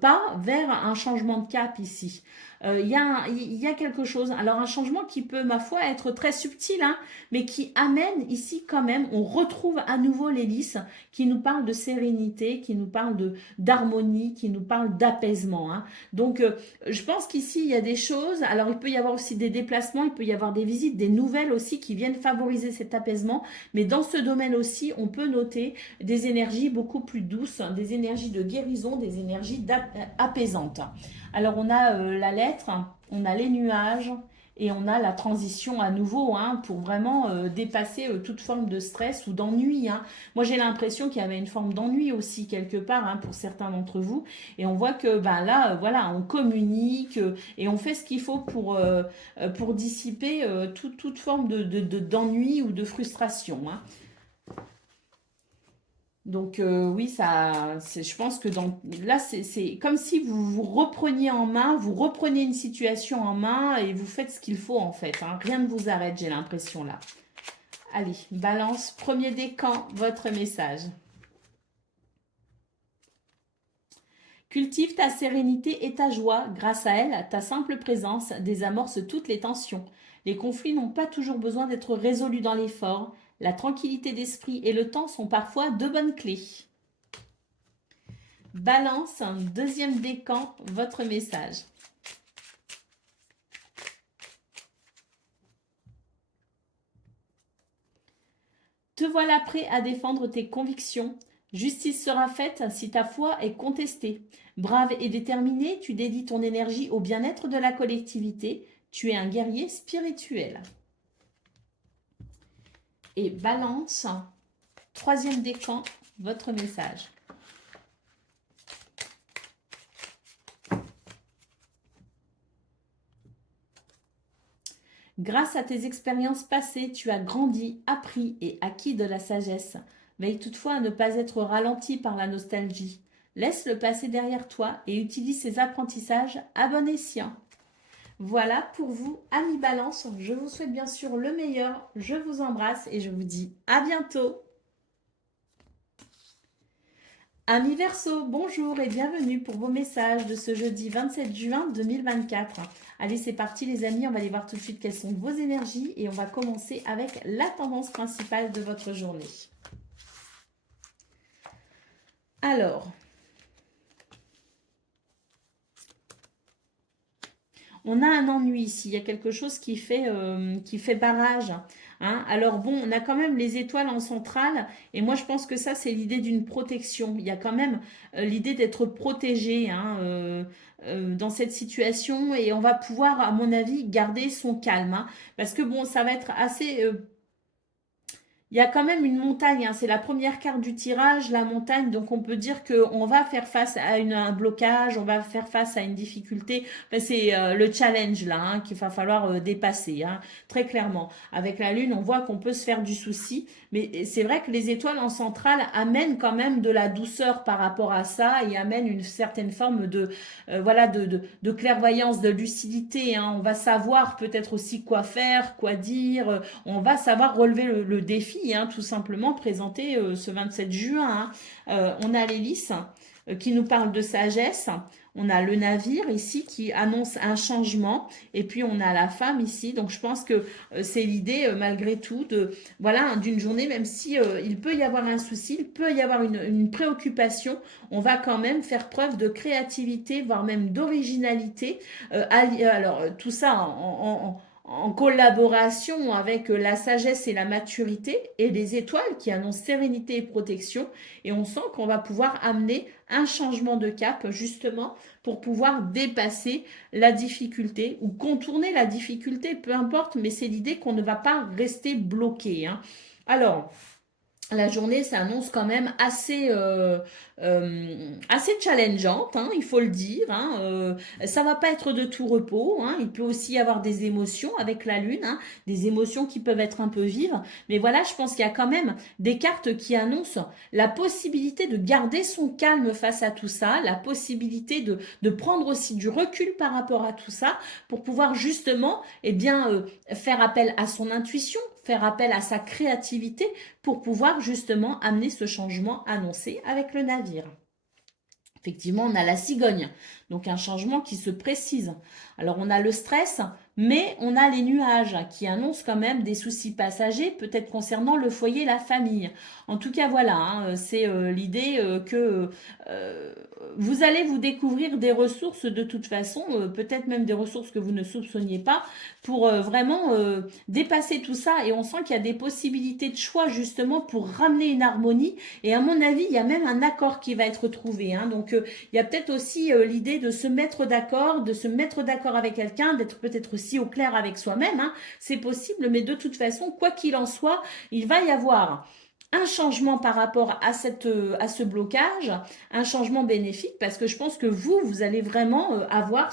pas vers un changement de cap ici. Il y a quelque chose, alors un changement qui peut, ma foi, être très subtil, hein, mais qui amène ici quand même, on retrouve à nouveau l'hélice qui nous parle de sérénité, qui nous parle d'harmonie, qui nous parle d'apaisement, hein. Donc, je pense qu'ici, il y a des choses, alors il peut y avoir aussi des déplacements, il peut y avoir des visites, des nouvelles aussi qui viennent favoriser cet apaisement, mais dans ce domaine aussi, on peut noter des énergies beaucoup plus douces, des énergies de guérison, des énergies apaisantes. Alors, on a la lettre, on a les nuages, et on a la transition à nouveau, hein, pour vraiment dépasser toute forme de stress ou d'ennui, hein. Moi, j'ai l'impression qu'il y avait une forme d'ennui aussi quelque part, hein, pour certains d'entre vous. Et on voit que ben, là, voilà, on communique et on fait ce qu'il faut pour dissiper toute forme d'ennui ou de frustration, hein. Donc oui, je pense que là, c'est comme si vous vous repreniez en main, vous reprenez une situation en main et vous faites ce qu'il faut en fait, hein. Rien ne vous arrête, j'ai l'impression là. Allez, balance, premier décan, votre message. Cultive ta sérénité et ta joie. Grâce à elle, ta simple présence désamorce toutes les tensions. Les conflits n'ont pas toujours besoin d'être résolus dans l'effort. La tranquillité d'esprit et le temps sont parfois deux bonnes clés. Balance, deuxième décan, votre message. Te voilà prêt à défendre tes convictions. Justice sera faite si ta foi est contestée. Brave et déterminé, tu dédies ton énergie au bien-être de la collectivité. Tu es un guerrier spirituel. Et balance, troisième décan, votre message. Grâce à tes expériences passées, tu as grandi, appris et acquis de la sagesse. Veille toutefois à ne pas être ralenti par la nostalgie. Laisse le passé derrière toi et utilise ces apprentissages à bon escient. Voilà pour vous, amis Balance. Je vous souhaite bien sûr le meilleur. Je vous embrasse et je vous dis à bientôt. Amis Verseau, bonjour et bienvenue pour vos messages de ce jeudi 27 juin 2024. Allez, c'est parti les amis, on va aller voir tout de suite quelles sont vos énergies et on va commencer avec la tendance principale de votre journée. Alors, on a un ennui ici, il y a quelque chose qui fait barrage. Hein. Alors bon, on a quand même les étoiles en centrale, et moi je pense que ça c'est l'idée d'une protection. Il y a quand même l'idée d'être protégé hein, dans cette situation, et on va pouvoir, à mon avis, garder son calme. Hein, parce que bon, ça va être assez il y a quand même une montagne, hein, c'est la première carte du tirage, la montagne, donc on peut dire qu'on va faire face à un blocage, on va faire face à une difficulté. Enfin, c'est le challenge là hein, qu'il va falloir dépasser, hein, très clairement. Avec la Lune, on voit qu'on peut se faire du souci, mais c'est vrai que les étoiles en centrale amènent quand même de la douceur par rapport à ça et amènent une certaine forme de, voilà, de clairvoyance, de lucidité. Hein. On va savoir peut-être aussi quoi faire, quoi dire, on va savoir relever le défi, hein, tout simplement présenté ce 27 juin. Hein. On a l'hélice qui nous parle de sagesse. On a le navire ici qui annonce un changement. Et puis on a la femme ici. Donc je pense que c'est l'idée malgré tout de voilà d'une journée, même si il peut y avoir un souci, il peut y avoir une préoccupation, on va quand même faire preuve de créativité, voire même d'originalité. Alors tout ça en collaboration avec la sagesse et la maturité et les étoiles qui annoncent sérénité et protection. Et on sent qu'on va pouvoir amener un changement de cap justement pour pouvoir dépasser la difficulté ou contourner la difficulté, peu importe, mais c'est l'idée qu'on ne va pas rester bloqué. Hein. Alors, la journée s'annonce quand même assez challengeante, hein, il faut le dire. Hein, ça va pas être de tout repos. Hein, il peut aussi y avoir des émotions avec la lune, hein, des émotions qui peuvent être un peu vives. Mais voilà, je pense qu'il y a quand même des cartes qui annoncent la possibilité de garder son calme face à tout ça, la possibilité de prendre aussi du recul par rapport à tout ça pour pouvoir justement faire appel à son intuition, faire appel à sa créativité pour pouvoir justement amener ce changement annoncé avec le navire. Effectivement, on a la cigogne, donc un changement qui se précise. Alors, on a le stress, mais on a les nuages qui annoncent quand même des soucis passagers, peut-être concernant le foyer, la famille. En tout cas, voilà, hein, c'est l'idée que vous allez vous découvrir des ressources de toute façon, peut-être même des ressources que vous ne soupçonniez pas, pour vraiment dépasser tout ça. Et on sent qu'il y a des possibilités de choix justement pour ramener une harmonie. Et à mon avis, il y a même un accord qui va être trouvé. Hein. Donc, il y a peut-être aussi l'idée de se mettre d'accord, avec quelqu'un, d'être peut-être aussi au clair avec soi-même. Hein. C'est possible, mais de toute façon, quoi qu'il en soit, il va y avoir un changement par rapport à ce blocage, un changement bénéfique, parce que je pense que vous allez vraiment avoir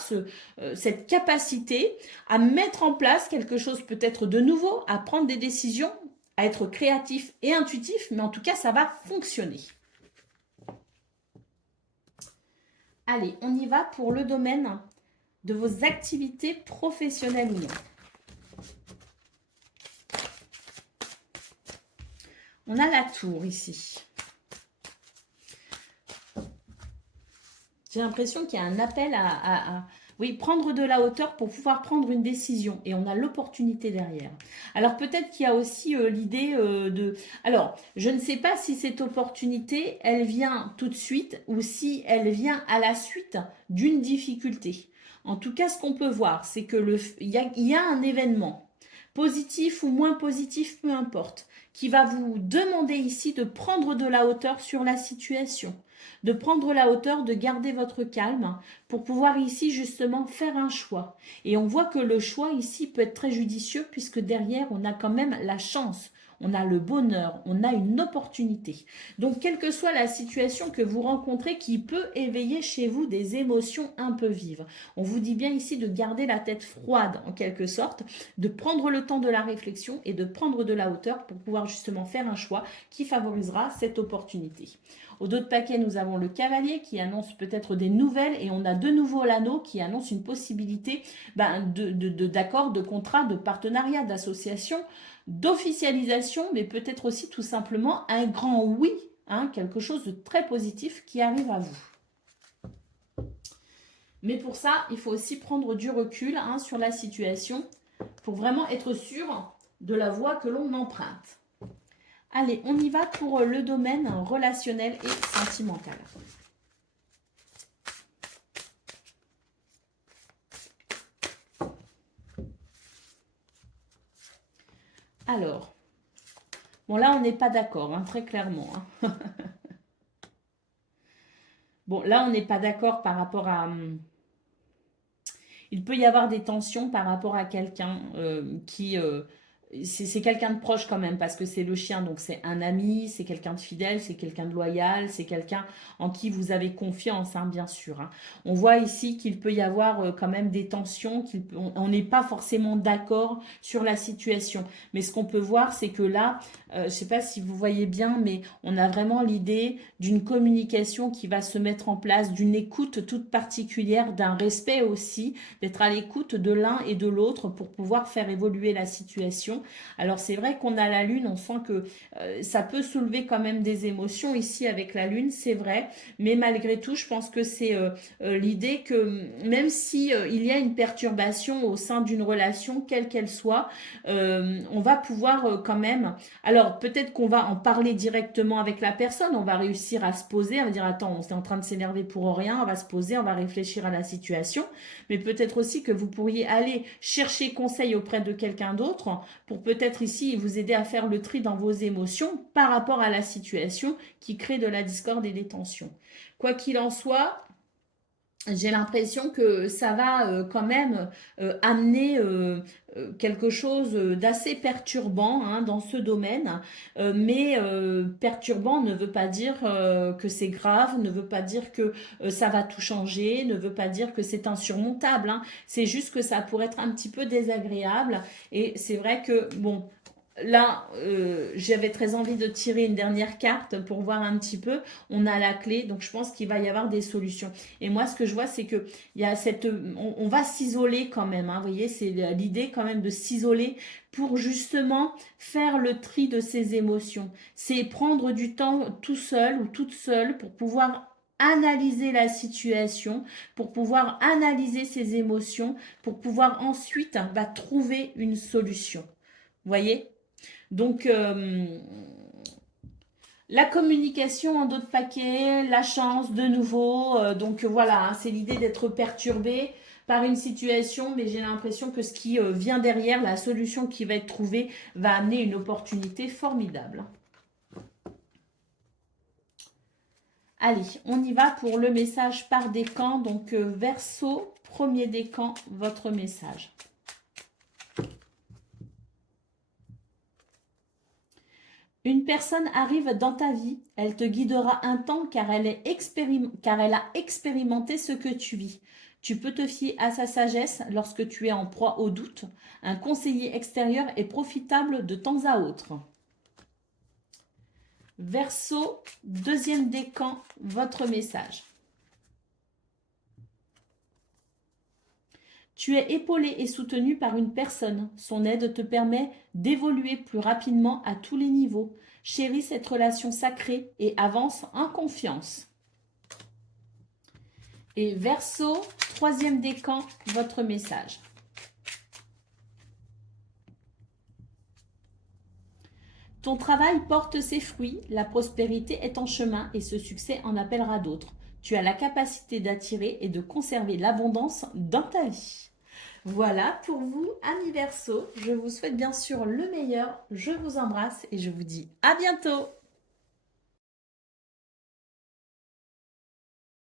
cette capacité à mettre en place quelque chose peut-être de nouveau, à prendre des décisions, à être créatif et intuitif, mais en tout cas, ça va fonctionner. Allez, on y va pour le domaine de vos activités professionnelles ou non. On a la tour ici. J'ai l'impression qu'il y a un appel oui, prendre de la hauteur pour pouvoir prendre une décision. Et on a l'opportunité derrière. Alors peut-être qu'il y a aussi l'idée de... Alors, je ne sais pas si cette opportunité, elle vient tout de suite ou si elle vient à la suite d'une difficulté. En tout cas, ce qu'on peut voir, c'est que il y a un événement, positif ou moins positif, peu importe, qui va vous demander ici de prendre de la hauteur sur la situation, de prendre la hauteur, de garder votre calme pour pouvoir ici justement faire un choix. Et on voit que le choix ici peut être très judicieux puisque derrière, on a quand même la chance. on a le bonheur, on a une opportunité. Donc, quelle que soit la situation que vous rencontrez qui peut éveiller chez vous des émotions un peu vives, on vous dit bien ici de garder la tête froide en quelque sorte, de prendre le temps de la réflexion et de prendre de la hauteur pour pouvoir justement faire un choix qui favorisera cette opportunité. Au dos de paquet, nous avons le cavalier qui annonce peut-être des nouvelles et on a de nouveau l'anneau qui annonce une possibilité d'accord, de contrat, de partenariat, d'association, d'officialisation, mais peut-être aussi tout simplement un grand oui, hein, quelque chose de très positif qui arrive à vous. Mais pour ça, il faut aussi prendre du recul hein, sur la situation pour vraiment être sûr de la voie que l'on emprunte. Allez, on y va pour le domaine relationnel et sentimental. Alors, bon là on n'est pas d'accord, hein, très clairement. Hein. Bon, là on n'est pas d'accord par rapport à... il peut y avoir des tensions par rapport à quelqu'un qui... c'est quelqu'un de proche quand même, parce que c'est le chien, donc c'est un ami, c'est quelqu'un de fidèle, c'est quelqu'un de loyal, c'est quelqu'un en qui vous avez confiance, hein, bien sûr. Hein. On voit ici qu'il peut y avoir quand même des tensions, on n'est pas forcément d'accord sur la situation. Mais ce qu'on peut voir, c'est que là, je ne sais pas si vous voyez bien, mais on a vraiment l'idée d'une communication qui va se mettre en place, d'une écoute toute particulière, d'un respect aussi, d'être à l'écoute de l'un et de l'autre pour pouvoir faire évoluer la situation. Alors c'est vrai qu'on a la lune, on sent que ça peut soulever quand même des émotions ici avec la lune, c'est vrai, mais malgré tout, je pense que c'est l'idée que même si il y a une perturbation au sein d'une relation, quelle qu'elle soit, on va pouvoir quand même, alors peut-être qu'on va en parler directement avec la personne, on va réussir à se poser, on va dire attends, on est en train de s'énerver pour rien, on va se poser, on va réfléchir à la situation, mais peut-être aussi que vous pourriez aller chercher conseil auprès de quelqu'un d'autre pour peut-être ici vous aider à faire le tri dans vos émotions par rapport à la situation qui crée de la discorde et des tensions. Quoi qu'il en soit, j'ai l'impression que ça va quand même amener quelque chose d'assez perturbant hein, dans ce domaine. Mais perturbant ne veut pas dire que c'est grave, ne veut pas dire que ça va tout changer, ne veut pas dire que c'est insurmontable. Hein. C'est juste que ça pourrait être un petit peu désagréable. Et c'est vrai que, bon, là, j'avais très envie de tirer une dernière carte pour voir un petit peu. On a la clé, donc je pense qu'il va y avoir des solutions. Et moi, ce que je vois, c'est que il y a on va s'isoler quand même. Hein, vous voyez, c'est l'idée quand même de s'isoler pour justement faire le tri de ses émotions. C'est prendre du temps tout seul ou toute seule pour pouvoir analyser la situation, pour pouvoir analyser ses émotions, pour pouvoir ensuite trouver une solution. Vous voyez? Donc, la communication en dos de paquet, la chance de nouveau. Donc voilà, hein, c'est l'idée d'être perturbé par une situation, mais j'ai l'impression que ce qui vient derrière, la solution qui va être trouvée, va amener une opportunité formidable. Allez, on y va pour le message par décan. Donc Verseau, premier décan, votre message. Une personne arrive dans ta vie, elle te guidera un temps car elle a expérimenté ce que tu vis. Tu peux te fier à sa sagesse lorsque tu es en proie au doute. Un conseiller extérieur est profitable de temps à autre. Verseau, deuxième décan, votre message. Tu es épaulé et soutenu par une personne. Son aide te permet d'évoluer plus rapidement à tous les niveaux. Chéris cette relation sacrée et avance en confiance. Et Verseau, troisième décan, votre message. Ton travail porte ses fruits, la prospérité est en chemin et ce succès en appellera d'autres. Tu as la capacité d'attirer et de conserver l'abondance dans ta vie. Voilà pour vous, amis Verseau. Je vous souhaite bien sûr le meilleur. Je vous embrasse et je vous dis à bientôt.